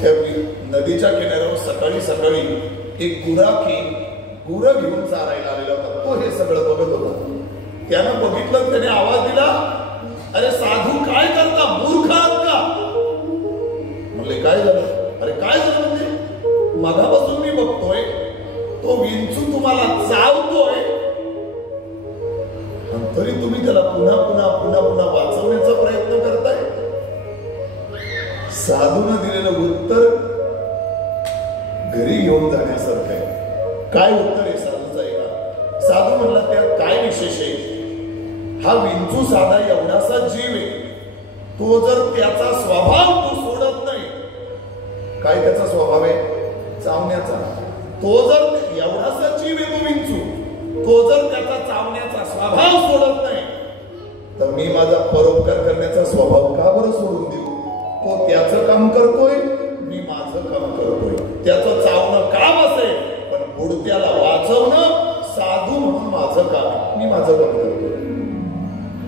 त्या नदीच्या किनाऱ्यावर सकाळी सकाळी एक गुराखी गुरं घेऊन चारायला आलेला होता. तो हे सगळं बघत होता. त्यानं बघितलं, त्याने आवाज दिला, अरे साधू काय करता, मूर्ख आहात का? म्हणले काय झालं? अरे काय झालं म्हणजे? मगापासून मी बघतोय तो विंचू तुम्हाला चावतोय, तरी तुम्ही त्याला पुन्हा पुन्हा पुन्हा पुन्हा वाचवण्याचा प्रयत्न करताय. साधूनं दिलेलं उत्तर घरी घेऊन जाण्यासारखं आहे. काय उत्तर आहे साधूचं आहे का? साधू म्हणला, त्यात काय विशेष आहे? हा विंचू साधा एवढासा जीव आहे, तो जर त्याचा स्वभाव तो सोडत नाही. काय त्याचा स्वभाव आहे? चावण्याचा. तो जर एवढासा जीव आहे तो विंचू, तो जर त्याचा चावण्याचा स्वभाव सोडत नाही, तर मी माझा परोपकार करण्याचा स्वभाव का बरं सोडून देऊ? तो त्याचं काम करतोय, मी माझं काम करतोय. त्याचं चावणं काम असेल, पण बुडत्याला वाचवणं साधू म्हणून माझं काम, मी माझं काम करतोय.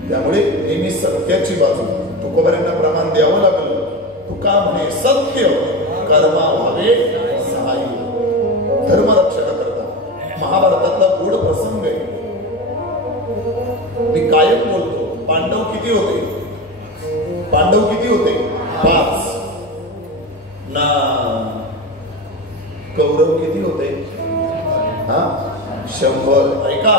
त्यामुळे नेहमी सत्याची बाजू तुकोबारांना प्रमाण द्यावं लागलं. तुका म्हणे सत्य कर्मा व्हावे सहाय्य. धर्मरक्षक करता महाभारतातला गोड प्रसंग आहे. मी कायम बोलतो, पांडव किती होते? पांडव किती होते? 5 ना. कौरव किती होते? 100. ऐका,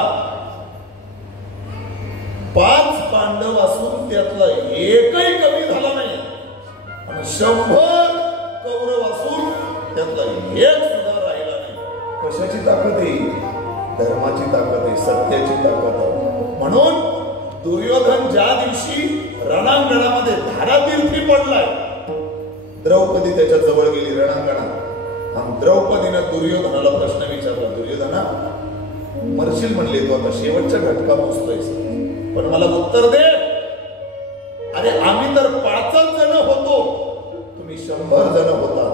5 पांडव असून त्यातला एकही कमी झाला नाही, आणि 100 कौरव असून त्यातला एक सुद्धा राहिला नाही. कशाची ताकद आहे? धर्माची ताकद आहे, सत्याची ताकद आहे. म्हणून दुर्योधन ज्या दिवशी रणांगणामध्ये धारातीर्थी पडलाय, द्रौपदी त्याच्या जवळ गेली रणांगणात द्रौपदीनं दुर्योधनाला प्रश्न विचारला, दुर्योधना मरशील म्हणले तू आता, शेवटच्या घटका मोजतोयस, पण मला उत्तर दे. अरे आम्ही तर 5 जण होतो, तुम्ही 100 जण होता.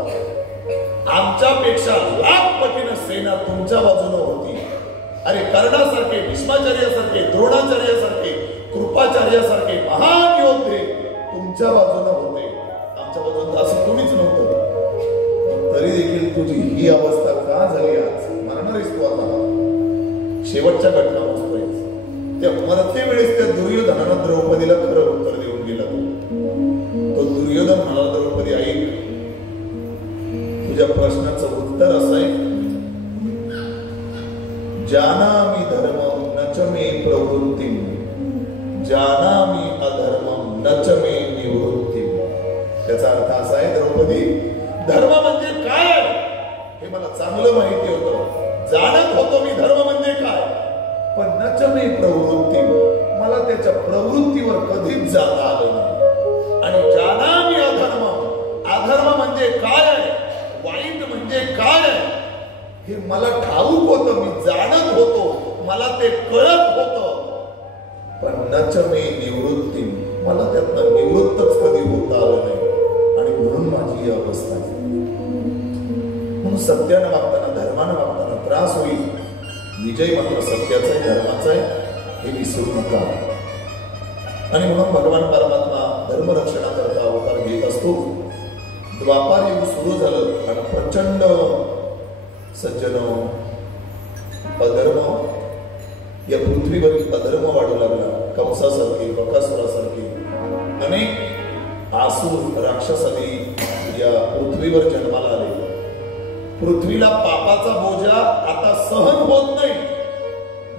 आमच्यापेक्षा लाख पटीनं सेना तुमच्या बाजूने होती. अरे कर्णासारखे, भीष्माचार्यासारखे, द्रोणाचार्यासारखे, कृपाचार्यासारखे महान योद्धे तुमच्या बाजूने होते, आमच्या बाजूने असं कोणीच नव्हतं. तरी देखील तुझी ही अवस्था का झाली? आज मरणारीस तू आता, शेवटच्या घटना मोजतोय. त्या मरते वेळेस त्या दुर्योधनानं द्रौपदीला खरं उत्तर देऊन गेला. तो दुर्योधन म्हणाला, द्रौपदी ऐक, तुझ्या प्रश्नाचं उत्तर असं आहे, जानामि धर्मम न च मे प्रवृत्तिम, जानामि अधर्मम न च मे निवृत्तिम. त्याचा अर्थ असा आहे, द्रौपदी, धर्म म्हणजे काय हे मला चांगलं माहिती होतं, जाणत होतो मी धर्म म्हणजे काय, पण न च मे प्रवृत्ती, मला त्याच्या प्रवृत्तीवर कधीच जाता आलं नाही. आणि जानामि अधर्म, अधर्म म्हणजे काय आहे, वाईट म्हणजे काय आहे हे मला ठाऊक होतं, मी जाणत होतो, मला ते कळत होतं, पण न च मे निवृत्ती, मला त्यातनं निवृत्तच कधी होता आलं नाही. आणि म्हणून माझी ही अवस्था आहे. म्हणून सत्यानं वागताना, धर्मानं वागताना त्रास होईल, विजय मात्र सत्याचा आहे, धर्माचा आहे, हे विसरू नका. आणि म्हणून भगवान परमात्मा धर्मरक्षणाकरता अवतार घेत असतो. द्वापार युग सुरू झालं आणि प्रचंड सज्जन अधर्म, या पृथ्वीवरील अधर्म वाढू लागला. कंसासारखे, बकासुरासारखे अनेक आसूर, राक्षसादी या पृथ्वीवर जन्माला आले. पृथ्वीला पापाचा बोजा आता सहन होत नाही,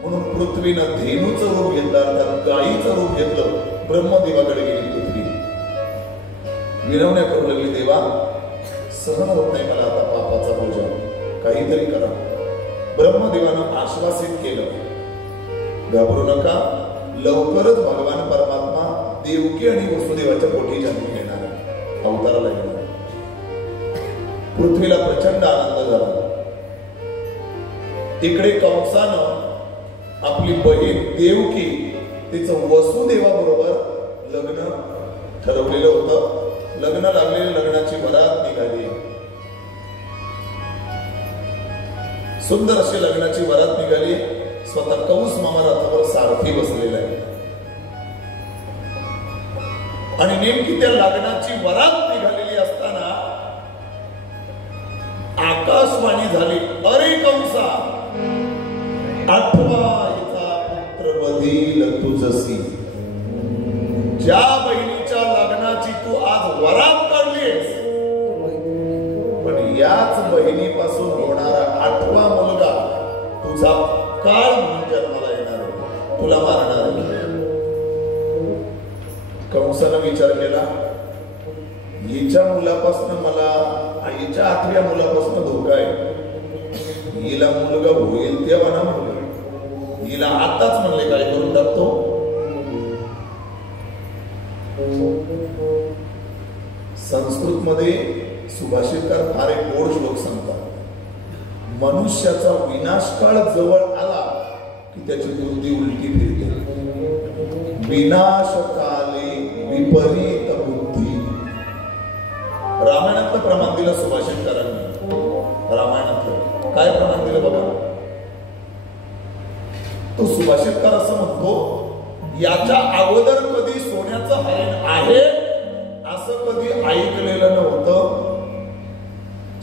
म्हणून पृथ्वीनं धेनूचं रूप घेतलं, अर्थात गायीचं रूप घेतलं. ब्रह्मदेवाकडे गेली पृथ्वी, विनवण्या करू लागली, देवा सहन होत नाही मला आता पापाचा बोजा, काहीतरी करा. ब्रह्मदेवानं आश्वासित केलं, घाबरू नका, लवकरच भगवान परमात्मा देवकी आणि वसुदेवाच्या पोटी जन्म घेणार आहे, अवताराला येणार. पृथ्वीला प्रचंड आनंद झाला. इकडे कंसानं आपली बहीण देवकी, तिचं वसुदेवाबरोबर लग्न ठरवलेलं होतं. लग्न लागलेलं, लग्नाची वरात निघाली, सुंदर अशी लग्नाची वरात निघाली. स्वतः कंस मामा रथावर सारथी बसलेला आहे. आणि नेमकी त्या लग्नाची वरात निघालेली असताना आकाशवाणी झाली, अरे कंसा, आठवा याचा पुत्र बधील तुझसी. ज्या बहिणीच्या लग्नाची तू आज वरात काढलीस, पण याच बहिणीपासून होणारा 8वा मुलगा तुझा काळ म्हणून जन्माला येणार आहे, तुला मारणार आहे. कंसानं विचार केला, हिच्या मुलापासून मला, आईच्या 8व्या मुलापासून धोका आहे. हिला मुलगा होईल तेव्हा ना मुलगा, हिला आताच म्हणले काय करून टाकतो. संस्कृत मध्ये सुभाषितकार फार एक गोड श्लोक सांगतात, मनुष्याचा विनाशकाळ जवळ आला की त्याची बुद्धी उलटी फिरते. विनाशकाले विपरीत बुद्धी. रामायणातलं प्रमाण दिलं सुभाषितकारांनी. रामायणातलं काय प्रमाण दिलं बघा. तो सुभाषितकार असं म्हणतो, याच्या अगोदर कधी सोन्याचं हरिण आहे असं कधी ऐकलेलं नव्हतं,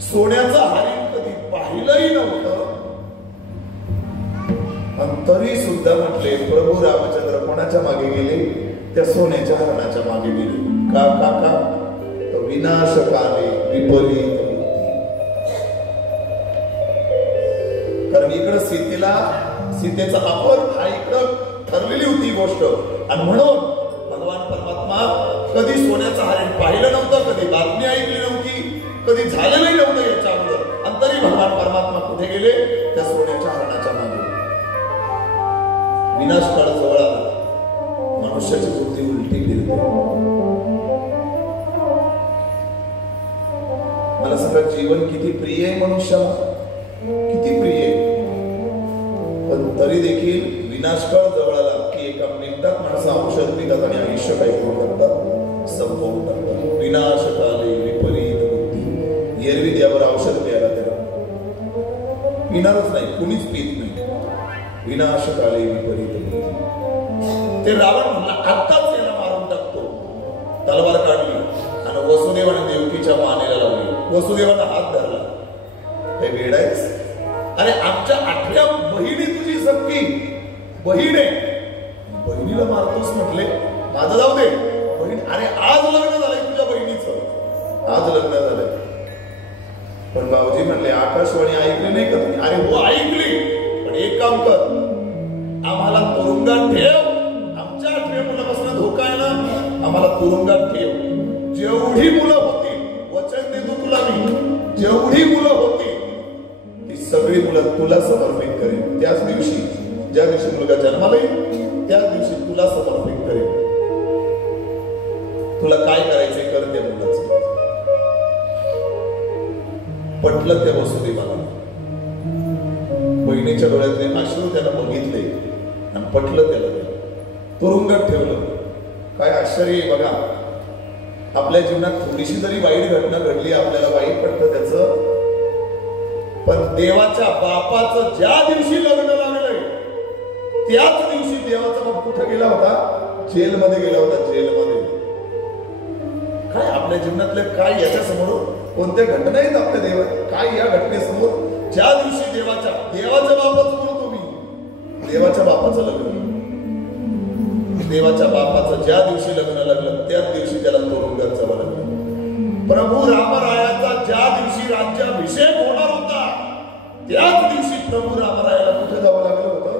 सोन्याचं हरिण कधी पाहिलंही नव्हतं. आणि तरी सुद्धा म्हटले प्रभू रामचंद्र कोणाच्या मागे गेले, त्या सोन्याच्या हरणाच्या मागे गेले. का का का तर विनाशकाले विपरीत बुद्धी. कारण इकडं सीतेचा अपहरण हा इकडं ठरलेली होती गोष्ट. आणि म्हणून भगवान परमात्मा कधी सोन्याचं हरिण पाहिलं नव्हतं, कधी बातमी ऐकली नव्हती, कधी झालेलंही नव्हतं याच्या अगोदर. आणि तरी भगवान परमात्मा कुठे गेले, त्या सोन्याच्या हरणाच्या मागे. विनाशकाळ जवळ आला, मनुष्याची बुद्धी उलटी फिरते. मला सांगा जीवन किती प्रिय आहे मनुष्याला, किती प्रिय आहे. पण तरी देखील विनाशकाळ जवळ आला की एका मिनिटात माणसं औषध पितात आणि आयुष्य काही करून टाकतात, संपवून टाकतात. विनाशकाले विपरीत बुद्धी. एरवी द्यावर औषध प्यायला त्याला पिणारच नाही, कुणीच पीत नाही. विनाशकाले विपरीत बुद्धी. ते रावण म्हणला आत्ताच याला मारून टाकतो. तलवार काढली आणि वसुदेवाने देवकीच्या मानेला लावली. वसुदेवाने हात धरला. हे वेडायच, अरे आमच्या 8व्या बहिणी तुझी सख्खी बहीण आहे, बहिणीला मारतोस म्हटले. माझं जाऊ दे बहीण, अरे आज लग्न झालंय तुझ्या बहिणीचं, आज लग्न झालंय. पण भाऊजी म्हणले आकाशवाणी ऐकली नाही का तुम्ही? अरे हो ऐकली, पण एक काम कर, आम्हाला तुरुंगात ठेव. आमच्या 8व्या मुलापासून धोका आहे ना, आम्हाला तुरुंगात ठेव. जेवढी मुलं होती, वचन देतो तुला मी, जेवढी मुलं होती ती सगळी मुलं तुला समर्पित करेन. त्याच दिवशी, ज्या दिवशी मुलगा जन्माला येईल त्याच दिवशी तुला समर्पित करेन. तुला काय करायचंय कर त्या मुलाचं. पटलं त्या वसुदेवाला. बहिणीच्या डोळ्यातले अश्रू त्याला बघितले आणि पटलं त्याला. तुरुंगात ठेवलं. काय आश्चर्य आहे बघा. आपल्या जीवनात थोडीशी जरी वाईट घटना घडली, आपल्याला वाईट पडतं त्याचं, पण देवाच्या बापाचं ज्या दिवशी लग्न लागलंय त्याच दिवशी देवाचा बाप कुठे गेला होता? जेलमध्ये गेला होता, जेलमध्ये. काय आपल्या जीवनातले काय याच्या समोर कोणत्या घटना आहेत आपल्या देवात? काय या घटनेसमोर? ज्या दिवशी देवाच्या बापाचं बोलतो मी, देवाच्या बापाचं लग्न, देवाच्या बापाचं ज्या दिवशी लग्न लागलं त्याच दिवशी त्याला तुरुंगात जावं लागलं. प्रभू रामरायाचा ज्या दिवशी राज्याभिषेक होणार होता त्याच दिवशी प्रभू रामरायाला कुठे जावं लागलं होतं?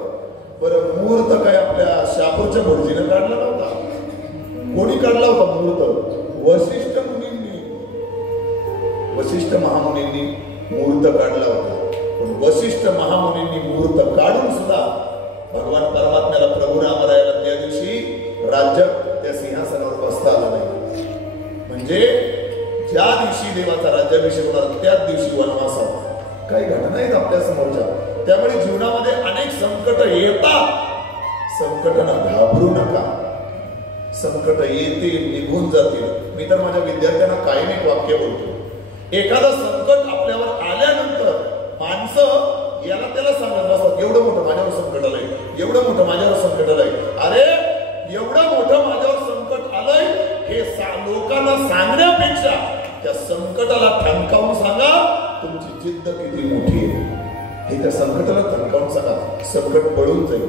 बरं, मुहूर्त काय आपल्या शापूरच्या भटजीने काढला नव्हता. कोणी काढला होता मुहूर्त? वशिष्ठ मुनींनी, वशिष्ठ महामुनींनी मुहूर्त काढला होता. पण वशिष्ठ महामुनींनी मुहूर्त काढून सुद्धा भगवान परमात्म्याला प्रभू रामरायाला त्या दिवशी राज्य त्या सिंहासनावर बसता आलं नाही. म्हणजे ज्या दिवशी देवाचा राज्याभिषेक होणार त्याच दिवशी वनवास आला. काही घटना आहेत आपल्या समोरच्या. त्यामुळे जीवनामध्ये अनेक संकट येतात. संकटांना घाबरू नका. संकट येतील, निघून जातील. मी तर माझ्या विद्यार्थ्यांना कायम एक वाक्य बोलतो. एखादं संकट आपल्यावर आल्यानंतर माणसं याला त्याला सांगत नसतात, एवढं मोठं माझ्यावर संकट आलंय, एवढं मोठं माझ्यावर संकट आलंय. अरे एवढं मोठं माझ्यावर संकट आलंय हे लोकांना सांगण्यापेक्षा त्या संकटाला ठणकावून सांगा तुमची जिद्द किती मोठी आहे. हे त्या संकटाला ठणकावून सांगा, संकट पळून जाईल.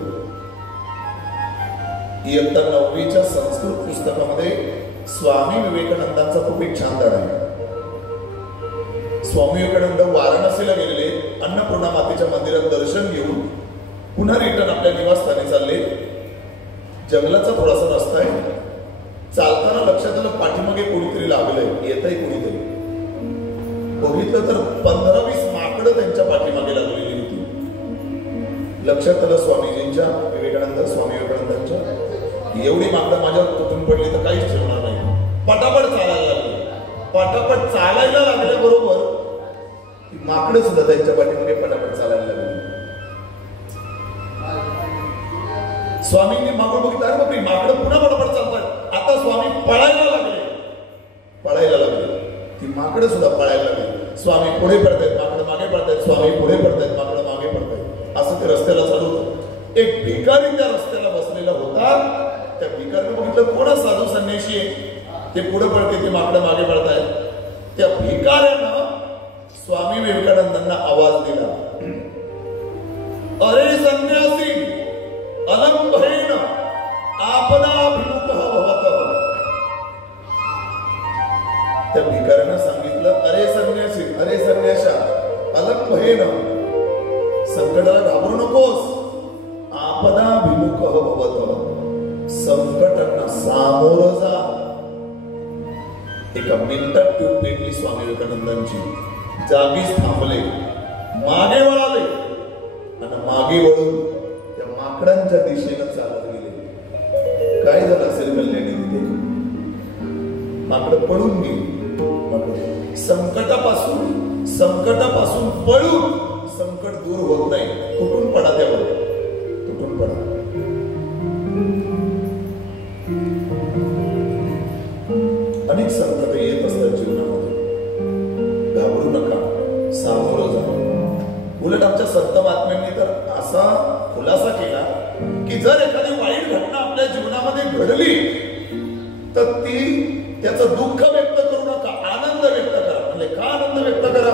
इयत्ता 9वीच्या संस्कृत पुस्तकामध्ये स्वामी विवेकानंदांचा खूप एक छान धडा आहे. स्वामी विवेकानंद वाराणसीला गेलेले, अन्नपूर्णा मातेच्या मंदिरात दर्शन घेऊन पुन्हा रिटर्न आपल्या निवासस्थानी चालले. जंगलाचा थोडासा रस्ता आहे. चालताना लक्षात आलं पाठीमागे कोणीतरी लागलंय, येतंय कोणीतरी. बघितलं तर 15-20 माकडं त्यांच्या पाठीमागे लागलेली होती. लक्षात आलं स्वामीजींच्या, स्वामी विवेकानंदांच्या, एवढी माकडं माझ्यावर तुटून पडली तर काहीच ठेवणार नाही. पटापट चालायला लागले. पटापट चालायला लागल्याबरोबर माकडं सुद्धा त्यांच्या पाठीमागे पटापट चालायला लागले. स्वामींनी मागून बघितलं, अरे बापरे माकडं पुन्हा पटापट चालतात. आता स्वामी पळायला लागले. ती माकडं सुद्धा पळायला लागली. स्वामी पुढे पडतायत, माकडं मागे पडतायत, स्वामी पुढे पडतायत, माकडं मागे पडतायत. असं ते रस्त्याला चालू होतं. एक भिकारी त्या रस्त्याला बसलेला होता. त्या भिकारीने बघितलं कोण साधू संन्यासी आहे, ते पुढे पडते, ते माकडं मागे पडतायत. त्या भिकाऱ्यानं स्वामी विवेकानंदांना आवाज दिला, अरे संन्यासी अलंभेन आपदाभिमुखः भवतः. त्या भिकाऱ्यानं सांगितलं, अरे संन्यासा अलंभेन, संकटाला घाबरू नकोस. आपदाभिमुखः भवतः, संकटांना सामोरं जा. एका मिनिटात ट्यूब पेटली स्वामी विवेकानंदांची. जागीच थांबले, मागे वळाले आणि मागे वळून त्या माकडांच्या दिशेनं चालत गेले. काय झालं असेल कल्याणी तिथे? माकड पळून गेली. संकटापासून संकटापासून पळून संकट दूर होत नाही. कुठून पडा त्यावर, कुठून पडा. अनेक संकट येत असतात जीवनामध्ये. घाबरू नका, सामोरं जा. उलट आमच्या संत महात्म्यांनी तर असा खुलासा केला की जर एखादी वाईट घटना आपल्या जीवनामध्ये घडली तर त्याचं दुःख व्यक्त करू नका, आनंद व्यक्त करा. म्हणजे का आनंद व्यक्त करा,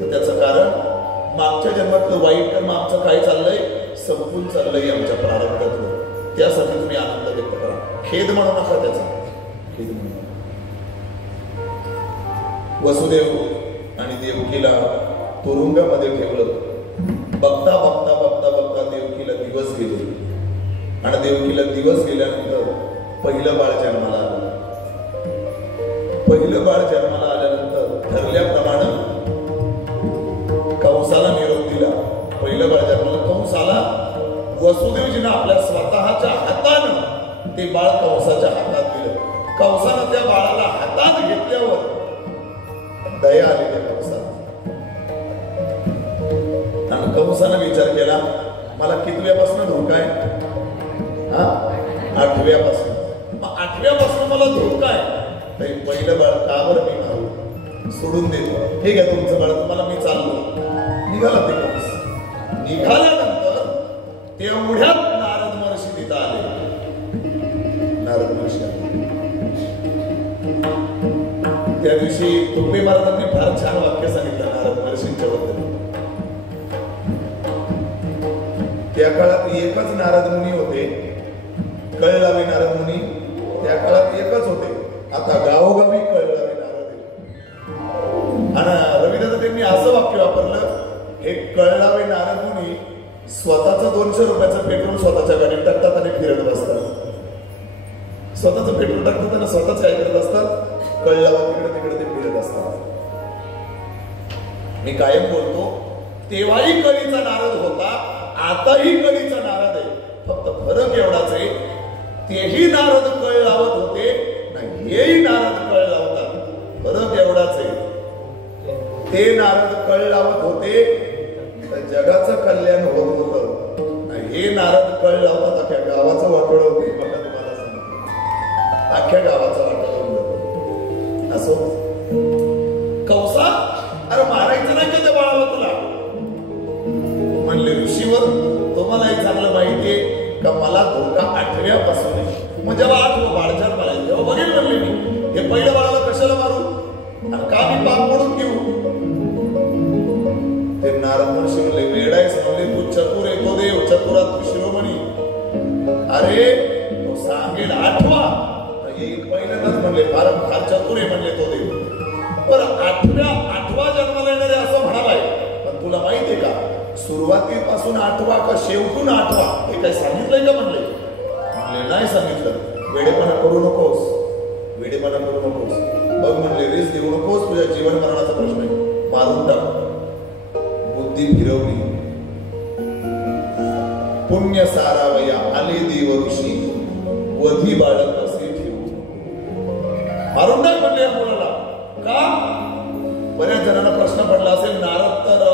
तर त्याचं कारण मागच्या जन्मातलं वाईट कर्म आमचं काय चाललंय, संपून चाललंय आमच्या प्रारब्धातलं. त्यासाठी तुम्ही आनंद व्यक्त करा. खेद म्हणू नका त्याचा, खेद म्हणू नका. वसुदेव आणि देवकीला तुरुंगामध्ये ठेवलं. बघता बघता बघता बघता देवकीला दिवस गेले आणि देवकीला दिवस गेल्यानंतर पहिलं बाळ जन्माला आलं. पहिलं बाळ जन्माला आल्यानंतर ठरल्याप्रमाणे कंसाला निरोप दिला. पहिलं बाळ जन्माला कंसाला वसुदेवजीनं आपल्या स्वतःच्या हातानं ते बाळ कंसाच्या हातात दिलं. कंसानं त्या बाळाला हातात घेतल्यावर दया आली त्या कंसाला. आणि कंसानं विचार केला, मला कितव्यापासून धोका आहे? 8व्यापासून. मग 8व्यापासून मला धोका आहे. पहिलं बाळ का बरं मी मारू, सोडून देतो. हे घ्या तुमचं बाळ, तुम्हाला मी चाललो. निघाला ते कंस. निघाल्यानंतर तेवढ्यात नारद महर्षी तिथं आले. नारद महर्षी त्या दिवशी तुपे महाराजांनी फार छान वाक्य सांगितलं नारद महर्षींच्या बद्दल. त्या काळात एकच नारद मुनी होते, कळलावे नारद मुनी. त्या काळात एकच होते. आता गावोगावी कळलावे नारद आहे. आणि रविदास त्यांनी असं वाक्य वापरलं, हे कळलावे नारद मुनी स्वतःचं 200 रुपयाचं पेट्रोल स्वतःच्या गाडीत टाकतात आणि फिरत बसतात. स्वतःचं पेट्रोल टाकतात आणि स्वतःच काय करत असतात, कळलावा तिकडे तिकडे ते फिरत असतात. मी कायम बोलतो, तेव्हाही कळीचा नारद होता, आताही कळीचा नारद आहे. फक्त फरक एवढाच आहे, तेही नारद कळ लावत होते, हेही नारद कळ लावतात. फरक एवढाच आहे, ते नारद कळ लावत होते तर जगाचं कल्याण होत होतं. हे नारद कळ लावतात, अख्ख्या गावाचं वाटोळं होते. बघा तुम्हाला सांगतो, अख्ख्या गावाचं वाटोळं होतं. असो कंसा, अरे मारायचं नाही का त्या बाळाला तुला? म्हणले ऋषीवर, तुम्हाला एक चांगलं माहितीये का मला धोका 8व्यापासून आहे. मग जेव्हा 8वं बाळ जन्माला येईल तेव्हा बघेल म्हणले मी, हे पहिल्या बाळाला कशाला मारू आणि का मी पाप मोडून घेऊ? ते नारद महर्षी म्हणले, वेडायच म्हणले, तू चतुर आहे, तो देव चतुरात तू शिरोमणी. अरे तो सांगेल 8वा येईल पहिल्यांदाच म्हणले, फार फार चतुर आहे म्हणले तो देव. बरं 8वा जन्माला येणारे असं म्हणालाय, पण तुला माहितीये का सुरुवातीपासून 8वा का शेवटून 8वा हे काय सांगितलंय का? म्हणले नाही सांगितलं. वेडेपणा करू नकोस, वेडेपणा करू नकोस. बघ म्हणले, रिस्क देऊ नकोस, तुझ्या जीवन मरणाचा प्रश्न आहे, मारून टाक. बुद्धी फिरवली. पुण्य सारावया आले देव ऋषी, वधी बाळक असे ठेवू. मारून टाक म्हणले या मुलाला. का? बऱ्याच जणांना प्रश्न पडला असेल, नारद तर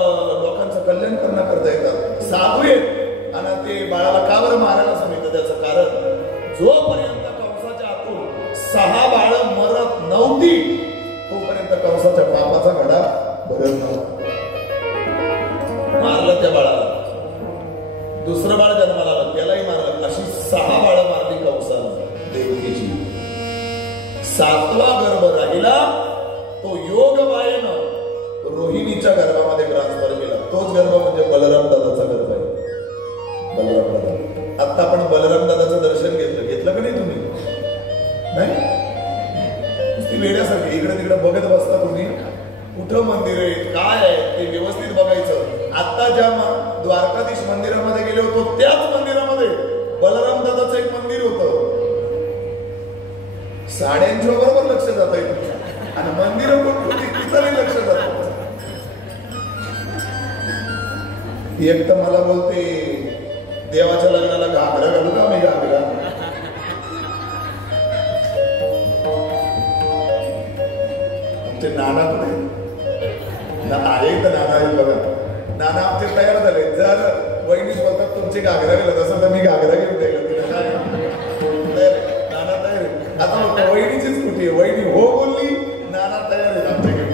लोकांचं कल्याण करण्याकरता येतात, साधू आहेत, आणि ते बाळाला का बरं मारायला सांगितलं? त्याचं कारण, जोपर्यंत कंसाच्या हातून 6 बाळं मरत नव्हती तोपर्यंत कंसाच्या पापाचा घडा भरत नव्हता. मारलं त्या बाळाला. दुसरं बाळ जन्माला आलं, त्यालाही मारलं. अशी 6 बाळं मारली कंसानं देवकीची. 7वा गर्भ राहिला, तो योगमायेनं रोहिणीच्या गर्भामध्ये ट्रान्सफर केला. तोच गर्भ म्हणजे बलराम दादाचा गर्भ आहे. बलराम दादा. आता आपण बलराम दादाचं दर्शन घेतलं का नाही तुम्ही? नाही, ती वेड्यासारखी इकडे तिकडे बघत बसता तुम्ही. कुठं मंदिर आहे, काय आहे ते व्यवस्थित बघायचं. आता ज्या द्वारकाधीश मंदिरामध्ये गेले होतो त्याच मंदिरामध्ये बलराम दादाचं एक मंदिर होतं. साड्यांच्या बरोबर लक्ष जात आहे आणि मंदिर तिथंही लक्ष जात. एक तर मला बोलते, देवाच्या लग्नाला घागरा घालू का? मी घागरा. आमचे नाना कुठे? आहे तर नाना आहे बघा. नाना आमचे तयार झाले. जर वहिनीच बोलतात तुमची घागरा गेलं तसं तर मी घागरा घेऊन द्यायला नाना तयार आहे. आता वहिनीचीच कुठे वहिनी हो बोलली नाना तयार आहे आमच्याकडे.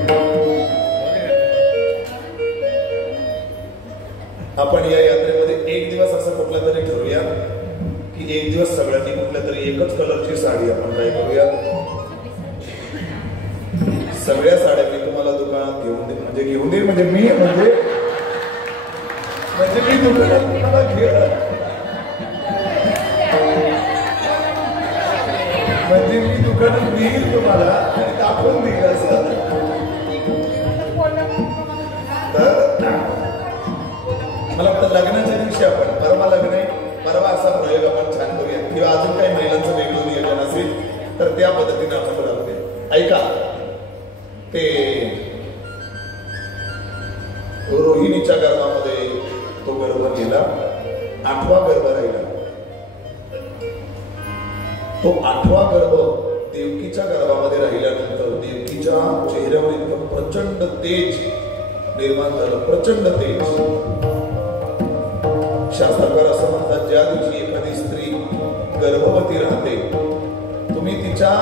आपण या यात्रेमध्ये एक दिवस असं कुठला तरी ठरूया की एक दिवस सगळ्यांनी कुठल्या तरी एकच कलरची साडी आपण काय करूया. सगळ्या साड्या मी तुम्हाला दुकानात घेऊन देईन. म्हणजे घेऊन देईन म्हणजे मी म्हणजे मी दुकानात तुम्हाला म्हणजे मी दुकानात देईल तुम्हाला आणि दाखवून देईल असं. मला वाटतं लग्नाच्या दिवशी आपण परवा लग्न आहे परवा असा प्रयोग आपण छान करूया किंवा अजून काही महिलांचं वेगळं नियोजन असेल तर त्या पद्धतीने आपण राहते. ऐका ते रोहिणीच्या गर्भामध्ये तो गर्भ गेला. 8वा गर्भ राहिला. तो 8वा गर्भ देवकीच्या गर्भामध्ये राहिल्यानंतर देवकीच्या चेहऱ्यावर इतकं प्रचंड तेज निर्माण झालं. प्रचंड तेज. शास्त्रकार असं म्हणतात ज्या दिवशी एखादी स्त्री गर्भवती राहते तुम्ही तिच्या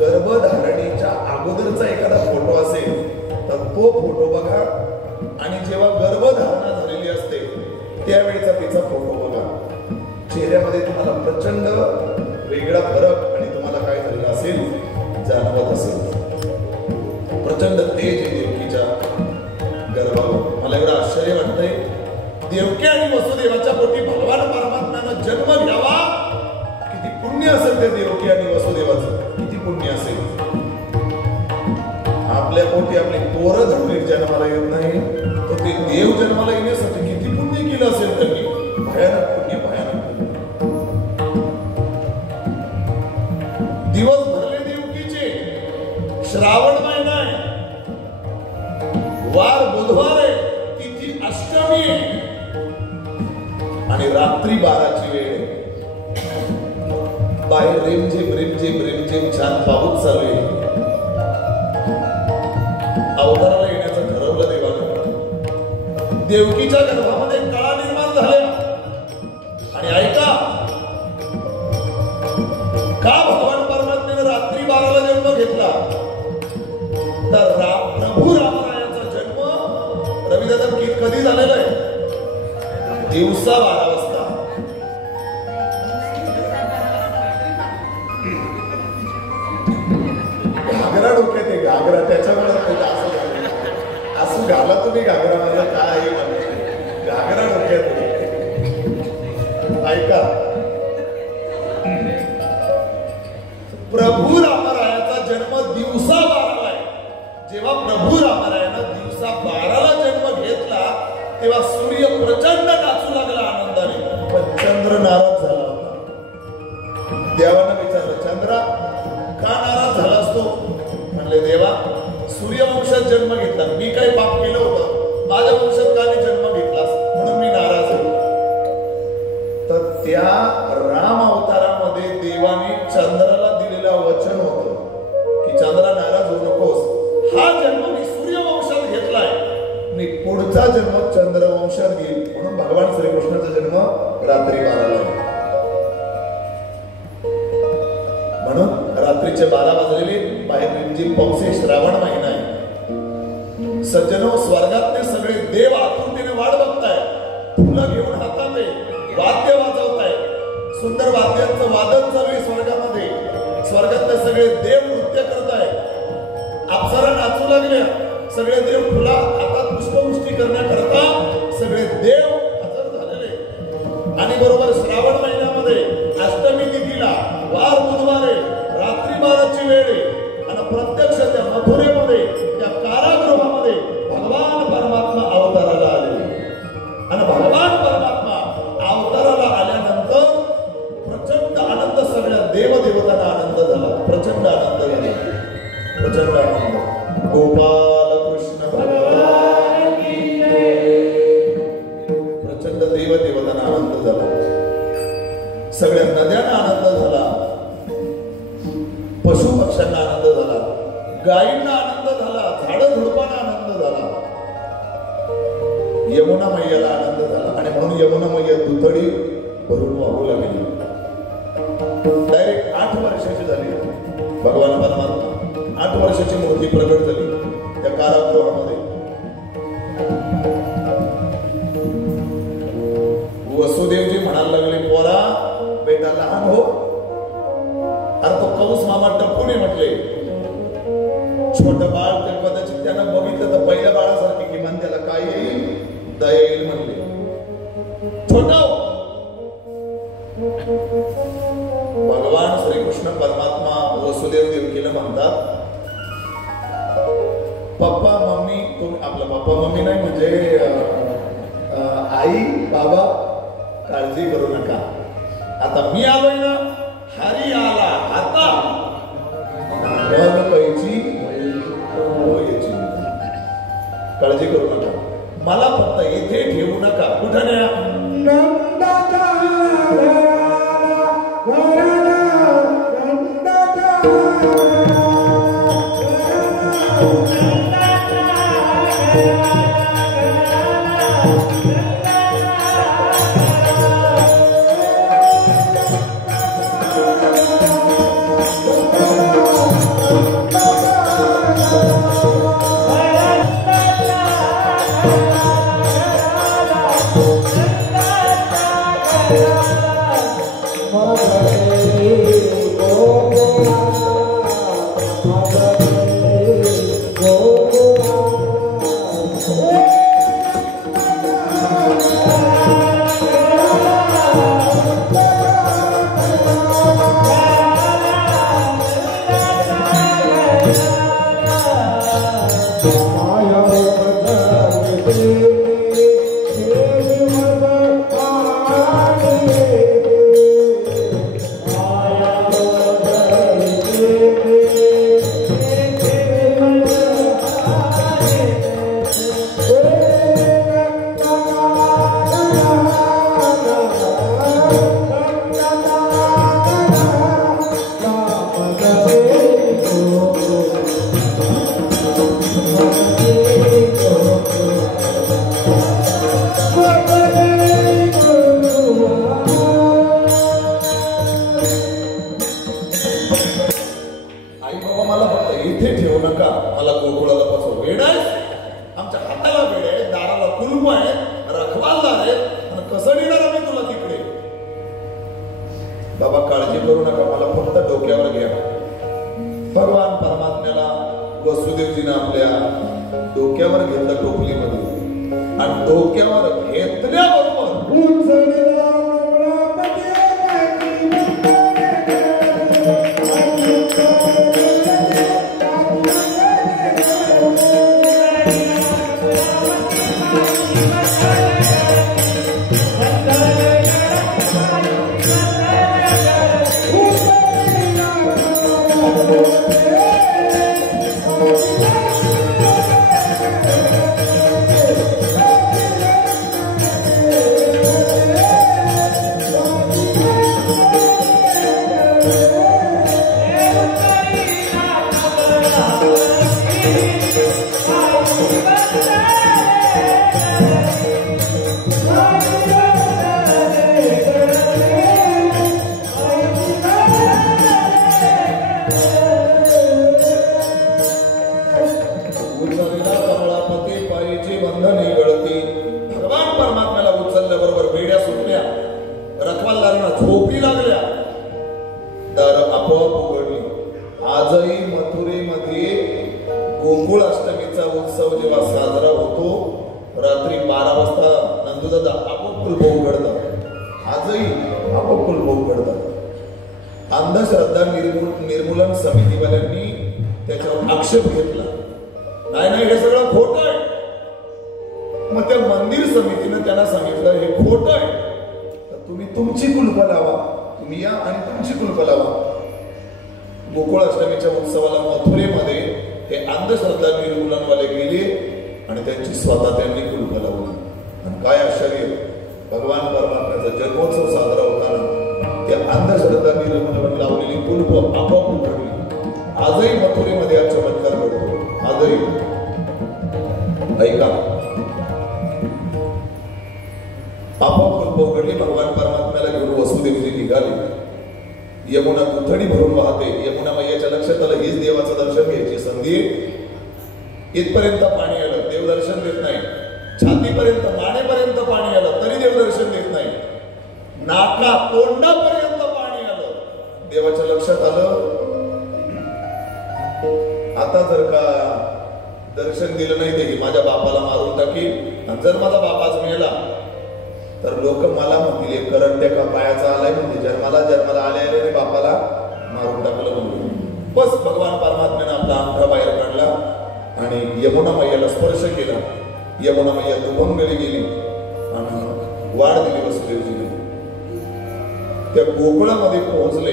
गर्भधारणेच्या अगोदरचा एखादा फोटो असेल तर तो फोटो बघा आणि जेव्हा गर्भधारणा झालेली असते त्यावेळेचा तिचा फोटो बघा. चेहऱ्यामध्ये तुम्हाला प्रचंड वेगळा फरक आणि तुम्हाला काय झालेलं असेल जाणवत असेल. प्रचंड तेज आहे देवकीच्या गर्भावर. मला एवढं आश्चर्य वाटतंय देवकी आणि वसुदेवाच्या पोटी भगवान परमात्म्यानं जन्म घ्यावा. किती पुण्य असेल ते देवकी आणि वसुदेवाचं. किती पुण्य असेल. आपल्या पोटी आपली पोरं जन्म जन्माला येत नाही तर ते देव जन्माला येण्यासाठी किती पुण्य केलं असेल त्यांनी. भयानक पुण्य भयानक. दिवस भरले देवकीचे. श्रावण महिना आहे. वार बुधवार आहे. तिथी अष्टमी आहे आणि रात्री 12ची वेळ. बाहेर रिमझिम रिमझिम रिमझिम छान पाऊस चालू आहे. अवताराला येण्याचं ठरवलं देवानं. देवकीच्या गर्भामध्ये कळा निर्माण झाल्या. आणि ऐका का भगवान परमात्म्याने रात्री 12ला जन्म घेतला तर प्रभू रामरायाचा जन्म रविदादा कधी झालेला आहे. दिवसा 12 वाजता. घागरा डोक्यात आहे. घागरा त्याच्यामुळे असं घाला तुम्ही घागरा माझा काय घागरा डोक्यात. ऐका प्रभू रामरायाचा जन्म दिवसा 12ला आहे. जेव्हा प्रभू रामरायानं दिवसा 12ला जन्म घेतला तेव्हा सूर्य प्रचंड नाचू लागला आनंदाने. पण चंद्र नाराज झाला होता. देवानं विचारलं चंद्रा का नाराज झाला असतो. म्हणले देवा सूर्यवंशात जन्म घेतला. मी काही पाप केलं होतं. माझ्या वंशात का जन्म घेतलास म्हणून मी नाराज आहे. तर त्या राम अवतारामध्ये देवाने चंद्राला दिलेलं वचन होतं की चंद्रा नाराज होऊ नकोस. हा जन्म मी सूर्यवंशात घेतलाय. मी पुढचा जन्म चंद्रवंशात घेईल. म्हणून भगवान श्रीकृष्णाचा जन्म रात्री 12ला आहे. म्हणून रात्रीचे 12 वाजलेले. बाहेर रिमझिम पाऊस आहे. श्रावण महिना आहे. सज्जनो स्वर्गातले सगळे देव आतुरतेने वाट बघताय. फुलं घेऊन हातात आहे. वाद्य वाजवताय. सुंदर वाद्यांचं वादन चालू आहे स्वर्गामध्ये. स्वर्गातले सगळे देव नृत्य करताय. अप्सरा नाचू लागल्या. सगळे देव फुला हातात पुष्पवृष्टी करण्याकरता सगळे देव हजर झालेले. आणि बरोबर श्रावण महिन्यामध्ये अष्टमी तिथीला वार बुधवार आहे. रात्री 12ची वेळ आहे. आणि प्रत्यक्ष त्या मथुरेमध्ये त्या कारागृहामध्ये भगवान परमात्मा अवताराला आले. आणि भगवान परमात्मा अवताराला आल्यानंतर प्रचंड आनंद. सगळ्या देवदेवतांना आनंद झाला. प्रचंड आनंद झाला. प्रचंड आनंद. गोपाल कृष्ण भगवान की जय. प्रचंड देवदेवतांना आनंद झाला. सगळ्या नद्यांना आनंद झाला. पशु पक्ष्यांना आनंद झाला. गायींना आनंद झाला. झाडं झुडपांना आनंद झाला. यमुना मैयाला आनंद झाला आणि म्हणून यमुना मैया दुथडी भरून वाहू लागली. डायरेक्ट 8 वर्षाची झाली भगवान परमात्मा. 8 वर्षाची मूर्ती प्रकट झाली त्या कारागृहामध्ये. वसुदेवजी म्हणायला लागले, पोरा बेटा लहान हो. अरे तो कंस मामा टप्पूने म्हटले, छोट बाळ ते कदाचित त्यानं बघितलं तर पहिल्या बाळासारखी किमान त्याला काय येईल, दया येईल म्हणले. छोटा भगवान श्रीकृष्ण परमात्मा वसुदेव देवकीला म्हणतात, पप्पा मम्मी. आपला पप्पा मम्मी नाही म्हणजे आई बाबा, काळजी करू नका. आता मी आलोय ना, हरी आला आता काळजी करू नका. मला फक्त येथे ठेवू नका. कुठं झोप उघडली, भगवान परमात्म्याला घेऊन वसुदेवजी निघाले. यमुना दुथडी भरून वाहते. यमुना मैयाच्या लक्षात आलं हीच देवाचं दर्शन घ्यायची संधी. इथपर्यंत पाणी आलं, देवदर्शन देत नाही. छातीपर्यंत मानेपर्यंत पाणी आलं तरी देवदर्शन देत नाही. नाका तोंडापर्यंत पाणी आलं, देवाच्या लक्षात आलं आता जर का दर्शन दिलं नाही ते माझ्या बापाला मारून टाकील. आणि जर माझा बापाच मिळाला तर लोक मला म्हणतील करंट्या का पायाचा आलाय, म्हणजे जन्माला आले बापाला मारून टाकलं म्हणून. बस भगवान परमात्म्याने आपला अंगठा बाहेर काढला आणि यमुना मैयाला स्पर्श केला. यमुना मैया दुभंगली गेली आणि वाढ दिली वसुदेवजीने. त्या गोकुळामध्ये पोहोचले.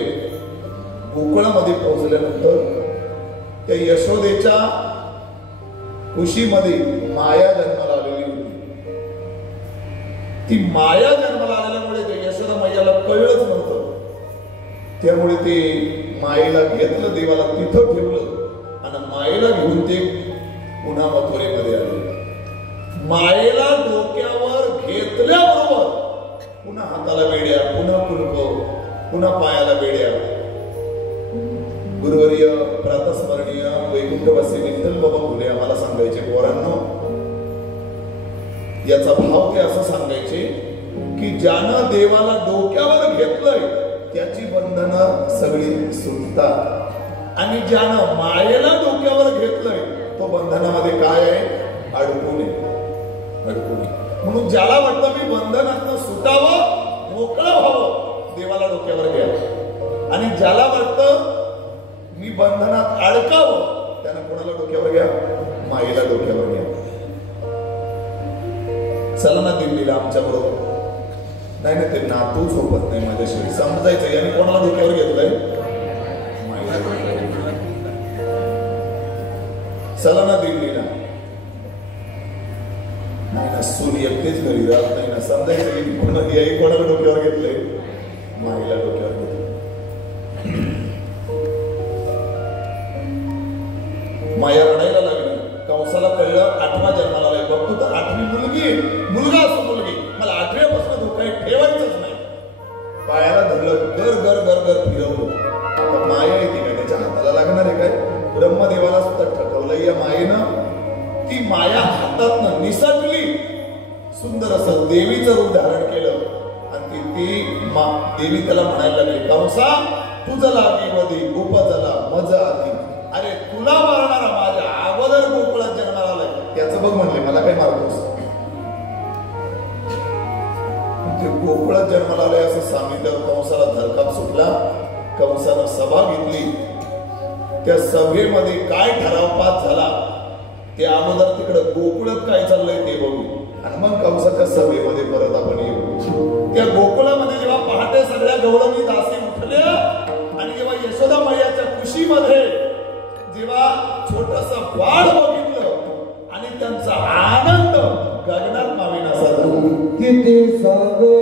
गोकुळामध्ये पोहोचल्यानंतर त्या यशोदेच्या कुशीमध्ये माया जन्माला आलेली होती. ती माया जन्माला आलेल्यामुळे ते यशोदा मैयाला कळलंच नव्हतं. त्यामुळे ते मायेला घेतलं, देवाला तिथं ठेवलं आणि मायेला घेऊन ते पुन्हा मथुरेमध्ये आले. मायेला डोक्यावर घेतल्याबरोबर पुन्हा हाताला बेड्या, पुन्हा कुलप, पुन्हा पायाला बेड्या. गुरुवर्य प्रातस्मरणीय वैकुंठवासी विठ्ठल बाबा फुले आम्हाला सांगायचे, पोरांनो याचा भाव ते असं सांगायचे की ज्यानं देवाला डोक्यावर घेतलंय त्याची बंधनं सगळी सुटतात आणि ज्यानं मायेला डोक्यावर घेतलंय तो बंधनामध्ये काय आहे, अडकून आहे. म्हणून ज्याला वाटतं मी बंधनातनं सुटावं, मोकळं व्हावं, देवाला डोक्यावर घ्या. आणि ज्याला वाटतं मी बंधनात अडकावं, त्यानं कोणाला डोक्यावर घ्या, मायेला डोक्यावर घ्या. चला ना दिल्लीला आमच्या बरोबर. नाही ना, ते नातू सोबत नाही माझ्याशी समजायचं. याने कोणाला डोक्यावर घेतलंय, चला ना दिल्लीला. नाही ना, सून एकटेच घरी राहत नाही ना, समजायचं की कोणाला डोक्यावर घेतलंय, माईला डोक्यावर घेतलं. माया रडायला लागली. कंसाला कळलं 8वा जन्माला आलाय. बघतो तर 8वी मुलगी, मुलगा असो मुलगी, मला 8व्यापासून धोका ठेवायचंच नाही. पायाला धरलं, गर गर गर गर फिरवलं. आता माया येते काय, त्याच्या हाताला लागणार आहे काय? ब्रह्मदेवाला सुद्धा ठरवलं या मायेनं. ती माया हातातनं निसटली, सुंदर असं देवीचं रूप धारण केलं आणि ती देवी त्याला म्हणायला लागली, कंसा तुझं लागी वधी उपजला मजा आली. अरे तुला मारणारा माझ्या अगोदर गोकुळात जन्माला आलाय, त्याचं बघ म्हणले, मला काय मारतोस? गोकुळात जन्माला आलाय असं सांगितल्यावर कंसाला धरकाप सुटला. कंसानं सभा घेतली. त्या सभेमध्ये काय ठराव पास झाला ते अगोदर तिकडं गोकुळात काय चाललंय ते बघू आणि मग कंसाच्या सभेमध्ये परत आपण येऊ. त्या गोकुळामध्ये जेव्हा पहाटे सगळ्या गवळणी दासी उठल्या आणि जेव्हा यशोदा मैयाच्या कुशीमध्ये जेव्हा छोटस बाळ बघितलं आणि त्यांचा आनंद गगनात मावेनासा झाला. किती सांगू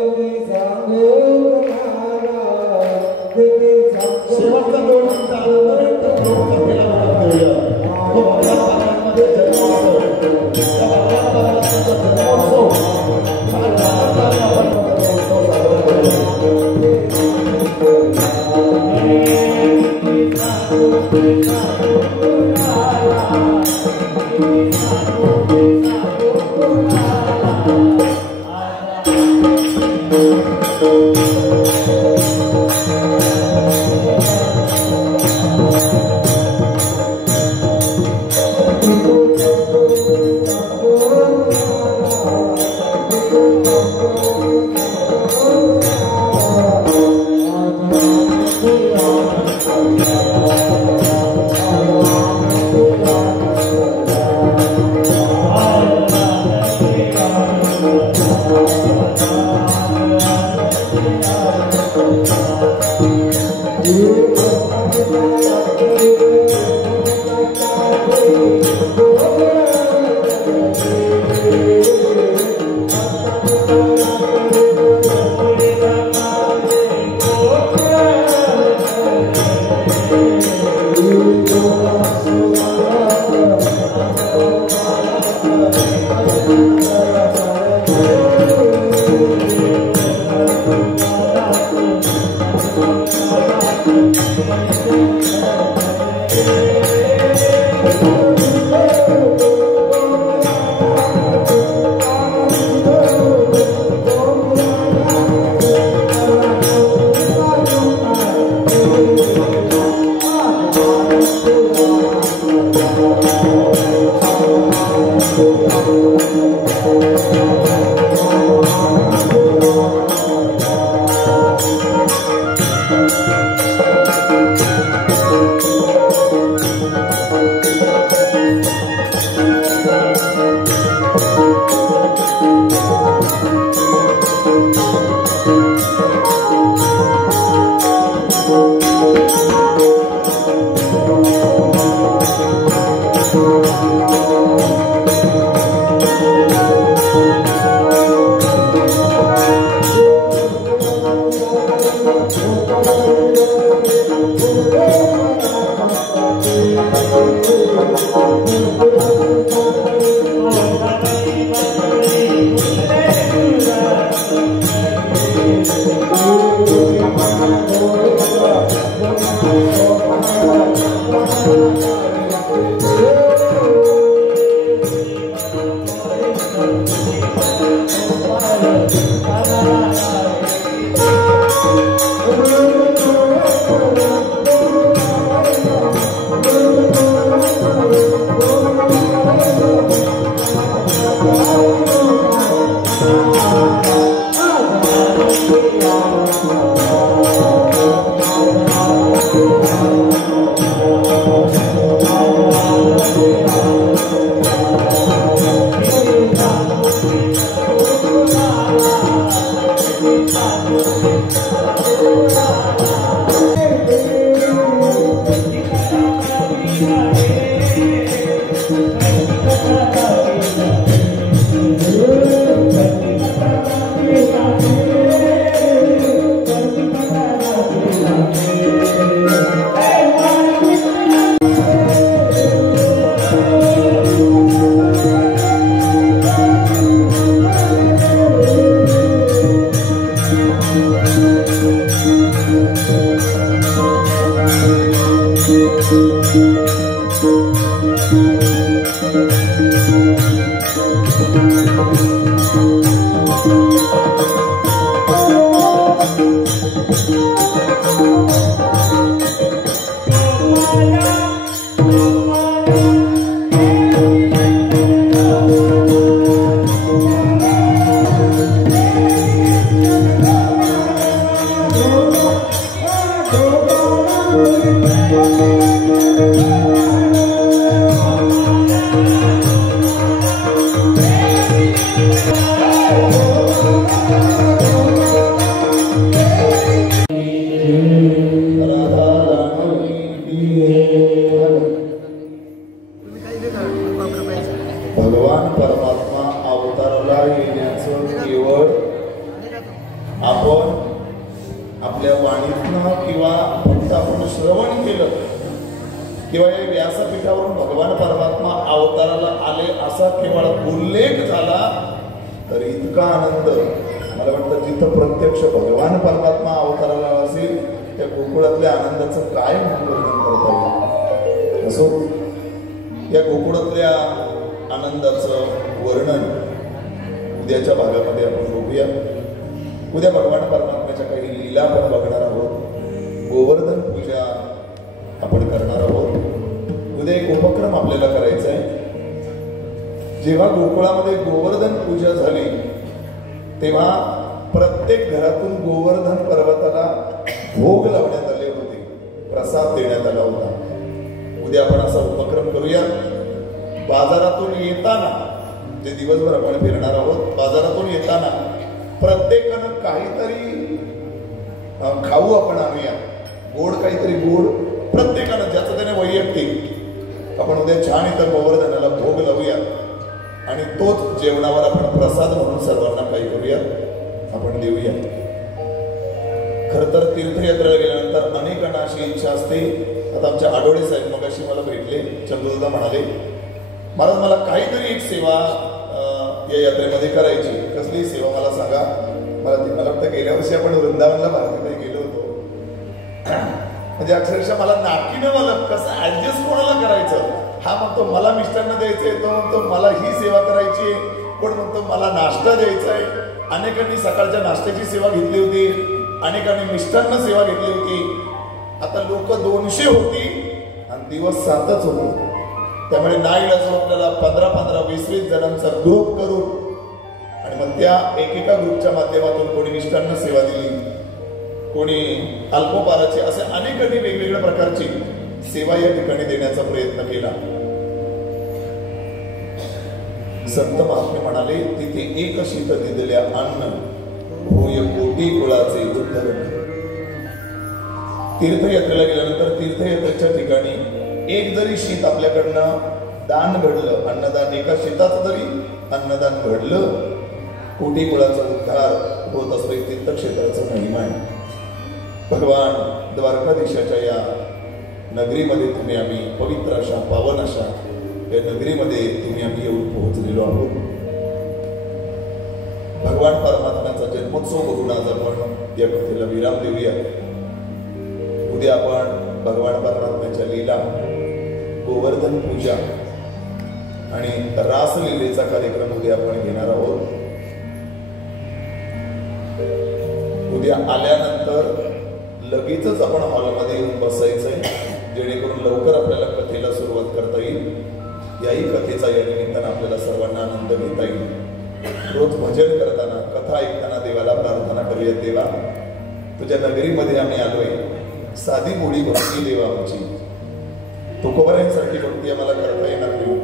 शेवटचा 2 मिनिटं आनंद भगवान परमात्मा अवताराला येण्याचं केवळ आपण आपल्या वाणीतनं किंवा फक्त आपण श्रवण केलं किंवा या व्यासपीठावरून भगवान परमात्मा अवताराला आले असा केवळ उल्लेख झाला तर इतका आनंद मला वाटतं जिथं प्रत्यक्ष भगवान परमात्मा अवताराला असेल त्या गोकुळातल्या आनंदाचं काय वर्णन करता येईल. असो या गोकुळातल्या आनंदाचं वर्णन उद्याच्या भागामध्ये आपण बघूया. उद्या भगवान परमात्म्याच्या काही लीला आपण बघणार आहोत. गोवर्धन पूजा आपण करणार आहोत. उद्या एक उपक्रम आपल्याला करायचा आहे. जेव्हा गोकुळामध्ये गोवर्धन पूजा झाली तेव्हा प्रत्येक घरातून गोवर्धन पर्वताला भोग लावण्यात आले होते, प्रसाद देण्यात आला होता. उद्या आपण असा उपक्रम करूया. बाजारातून येताना जे दिवसभर आपण फिरणार आहोत, बाजारातून येताना प्रत्येकानं काहीतरी खाऊ आपण आणूया. गोड काहीतरी गोड प्रत्येकानं ज्याचं त्याने वैयक्तिक आपण उद्या छान इथं गोवर्धनाला भोग लावूया आणि तोच जेवणावर आपण प्रसाद म्हणून सर्वांना काही करूया, आपण देऊया. खर तर तीर्थयात्रेला गेल्यानंतर अनेकांना अशी इच्छा असते. आता आमच्या आडोळे साहेब मगाशी मला भेटले, चंद्रदा म्हणाले महाराज मला काहीतरी एक सेवा या यात्रेमध्ये करायची. कसली सेवा मला सांगा. मला वाटतं गेल्या वर्षी आपण वृंदावनला भारतीमध्ये गेलो होतो. म्हणजे अक्षरशः मला नाकीनं मला कसं ऍडजस्ट कोणाला करायचं. हा म्हणतो मला मिष्टांना द्यायचंय, तो म्हणतो मला ही सेवा करायची, कोण म्हणतो मला नाश्ता द्यायचा आहे. अनेकांनी सकाळच्या नाश्त्याची सेवा घेतली होती, अनेकांनी मिष्टांना सेवा घेतली होती. आता लोक 200 होती आणि दिवस 7च होते. त्यामुळे नाईलाज आपल्याला 15-15, 20-20 जणांचा ग्रुप करून आणि मग त्या एकेका ग्रुपच्या माध्यमातून कोणी मिष्टांना सेवा दिली, कोणी अल्पोपाराची, असे अनेकांनी वेगवेगळ्या प्रकारची सेवा या ठिकाणी देण्याचा प्रयत्न केला. संत महात्मे म्हणाले तिथे एक शीत दिलेल्या अन्न होय कोटी कुळाचे उद्धरण. तीर्थयात्रेला गेल्यानंतर तीर्थयात्रेच्या ठिकाणी एक जरी शीत आपल्याकडनं दान घडलं, अन्नदान, एका शीताचं जरी अन्नदान घडलं, कोटी कुळाचा उद्धार होत असतो. तीर्थक्षेत्राचा महिमा आहे. भगवान द्वारकाधीशाच्या या नगरीमध्ये तुम्ही आम्ही पवित्र अशा पावन अशा या नगरीमध्ये तुम्ही आम्ही येऊन पोहोचलेलो आहोत. भगवान परमात्म्याचा जन्मोत्सव बघून आज आपण या कथेला विराम देऊया. उद्या आपण भगवान परमात्म्याच्या लीला, गोवर्धन पूजा आणि रासलीलेचा कार्यक्रम उद्या आपण घेणार आहोत. उद्या आल्यानंतर लगेचच आपण हॉलमध्ये येऊन बसायचंय, जेणेकरून लवकर आपल्याला कथेला सुरुवात करता येईल. याही कथेचा या निमित्तानं आपल्याला सर्वांना आनंद घेता येईल. रोज भजन करताना, कथा ऐकताना देवाला प्रार्थना करूया, देवा तुझ्या नगरीमध्ये आम्ही आलोय, साधी मोडी भक्ती देवा आमची. तुकोबारायांसारखी भक्ती आम्हाला करता येणार नाही,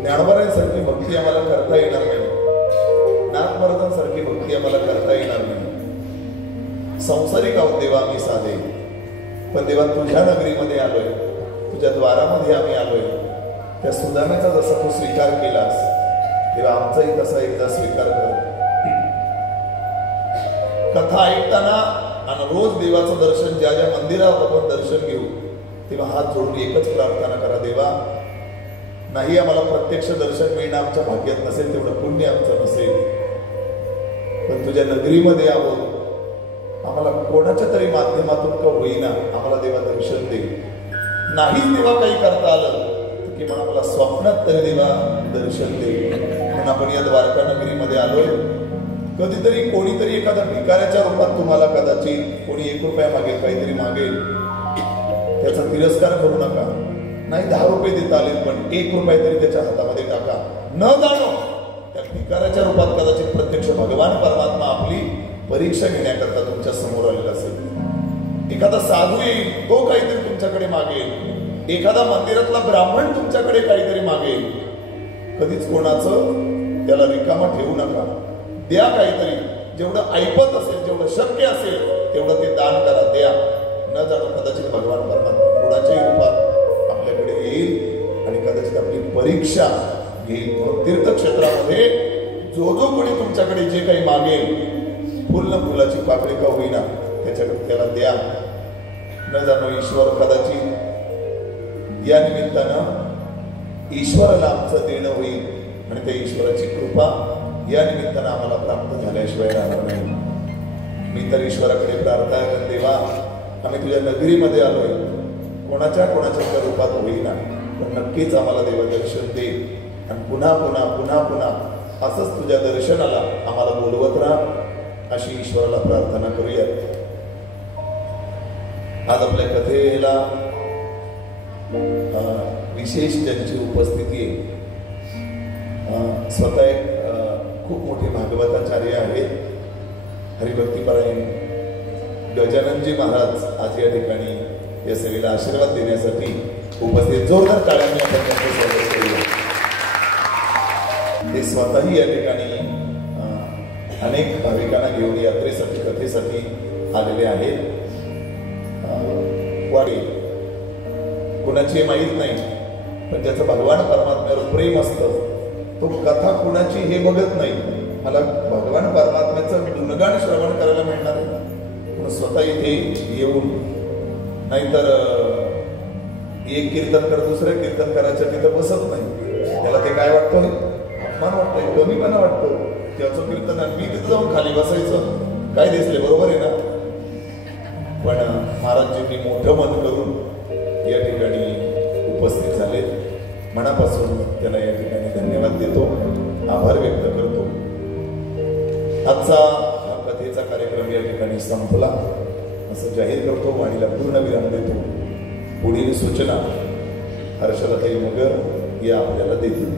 ज्ञानोबारायांसारखी भक्ती आम्हाला करता येणार नाही, नाथमहाराजांसारखी भक्ती आम्हाला करता येणार नाही. संसारिक आहोत देवा आम्ही साधे, पण देवा तुझ्या नगरीमध्ये आलोय, तुझ्या द्वारामध्ये आम्ही आलोय. त्या सुदाम्याचा जसा तू स्वीकार केलास तेव्हा आमचाही तसा एकदा स्वीकार कर. कथा ऐकताना आणि रोज देवाचं दर्शन ज्या ज्या मंदिरात आपण दर्शन घेऊ तेव्हा हात जोडून एकच प्रार्थना करा, देवा नाही आम्हाला प्रत्यक्ष दर्शन मिळणं आमच्या भाग्यात नसेल, तेवढं पुण्य आमचं नसेल, पण तुझ्या नगरीमध्ये आहोत, आम्हाला कोणाच्या तरी माध्यमातून का होईना आम्हाला देवा दर्शन दे. नाही देवा काही करता आलं की म्हणून आम्हाला स्वप्नात तरी देवा दर्शन दे. म्हणून आपण या द्वारका नगरीमध्ये आलोय. कधीतरी कोणीतरी एखाद्या भिकाऱ्याच्या रूपात तुम्हाला कदाचित कोणी 1 रुपया मागेल, काहीतरी मागेल, त्याचा तिरस्कार करू नका. नाही 10 रुपये देता आले पण 1 रुपया तरी त्याच्या हातामध्ये टाका. न जाणो त्या भिकाऱ्याच्या रूपात कदाचित प्रत्यक्ष भगवान परमात्मा आपली परीक्षा घेण्याकरता तुमच्या समोर आलेला असेल. एखादा साधू येईल, तो काहीतरी तुमच्याकडे मागेल, एखादा मंदिरातला ब्राह्मण तुमच्याकडे काहीतरी मागेल. कधीच कोणाचं त्याला रिकामा ठेवू नका, द्या काहीतरी. जेवढं ऐपत असेल, जेवढं शक्य असेल तेवढं ते दान करा, द्या. न जाणो कदाचित भगवान परमात्मा कोणाच्याही रूपात आपल्याकडे येईल आणि कदाचित आपली परीक्षा घेईल. म्हणून तीर्थक्षेत्रामध्ये जो जो कोणी तुमच्याकडे जे काही मागेल, फुल न फुलाची पाकळी का होईना त्याच्याकडे त्याला द्या. न जाणो ईश्वर कदाचित या निमित्तानं ईश्वराला आमचं देणं होईल आणि त्या ईश्वराची कृपा या निमित्तानं आम्हाला प्राप्त झाल्याशिवाय राहणार नाही. मी तर ईश्वराकडे प्रार्थना करते, देवा आम्ही तुझ्या नगरीमध्ये आलोय, कोणाच्या रूपात होईना पण नक्कीच आम्हाला देवा दर्शन दे आणि पुन्हा पुन्हा पुन्हा पुन्हा असंच तुझ्या दर्शनाला आम्हाला बोलवत राहा, अशी ईश्वराला प्रार्थना करूया. आज आपल्या कथेला विशेष ज्यांची उपस्थिती आहे, स्वतः एक खूप मोठे भागवताचार्य आहेत, हरिभक्तीपरायण गजाननजी महाराज आज या ठिकाणी या सगळ्याला आशीर्वाद देण्यासाठी उपस्थित. जोरदार टाळ्यांनी आपण त्यांचं स्वागत करूया. ते स्वतःही या ठिकाणी अनेक भाविकांना घेऊन यात्रेसाठी, कथेसाठी आलेले आहेत. वाडी कुणाची माहीत नाही, पण ज्याचं भगवान परमात्म्यावर प्रेम असतं तो कथा कुणाची हे बघत नाही. मला भगवान परमात्म्याचं गुणगान श्रवण करायला मिळणार आहे म्हणून स्वतः इथे येऊन, नाहीतर एक कीर्तनकर दुसऱ्या कीर्तनकाराच्या तिथं बसत नाही, त्याला ते काय वाटतं, अपमान वाटतंय, कमीपणा वाटतो. त्याचं कीर्तन मी तिथं जाऊन खाली बसायचं काय दिसले, बरोबर आहे ना. पण महाराजजींनी मोठं मन करून या ठिकाणी उपस्थित झाले. मनापासून त्याला या ठिकाणी धन्यवाद देतो, आभार व्यक्त करतो. आजचा हा कथेचा कार्यक्रम या ठिकाणी संपला असं जाहीर करतो, वाणीला पूर्ण विराम देतो. पुढील सूचना हर्षलताई मगर या आपल्याला देतील.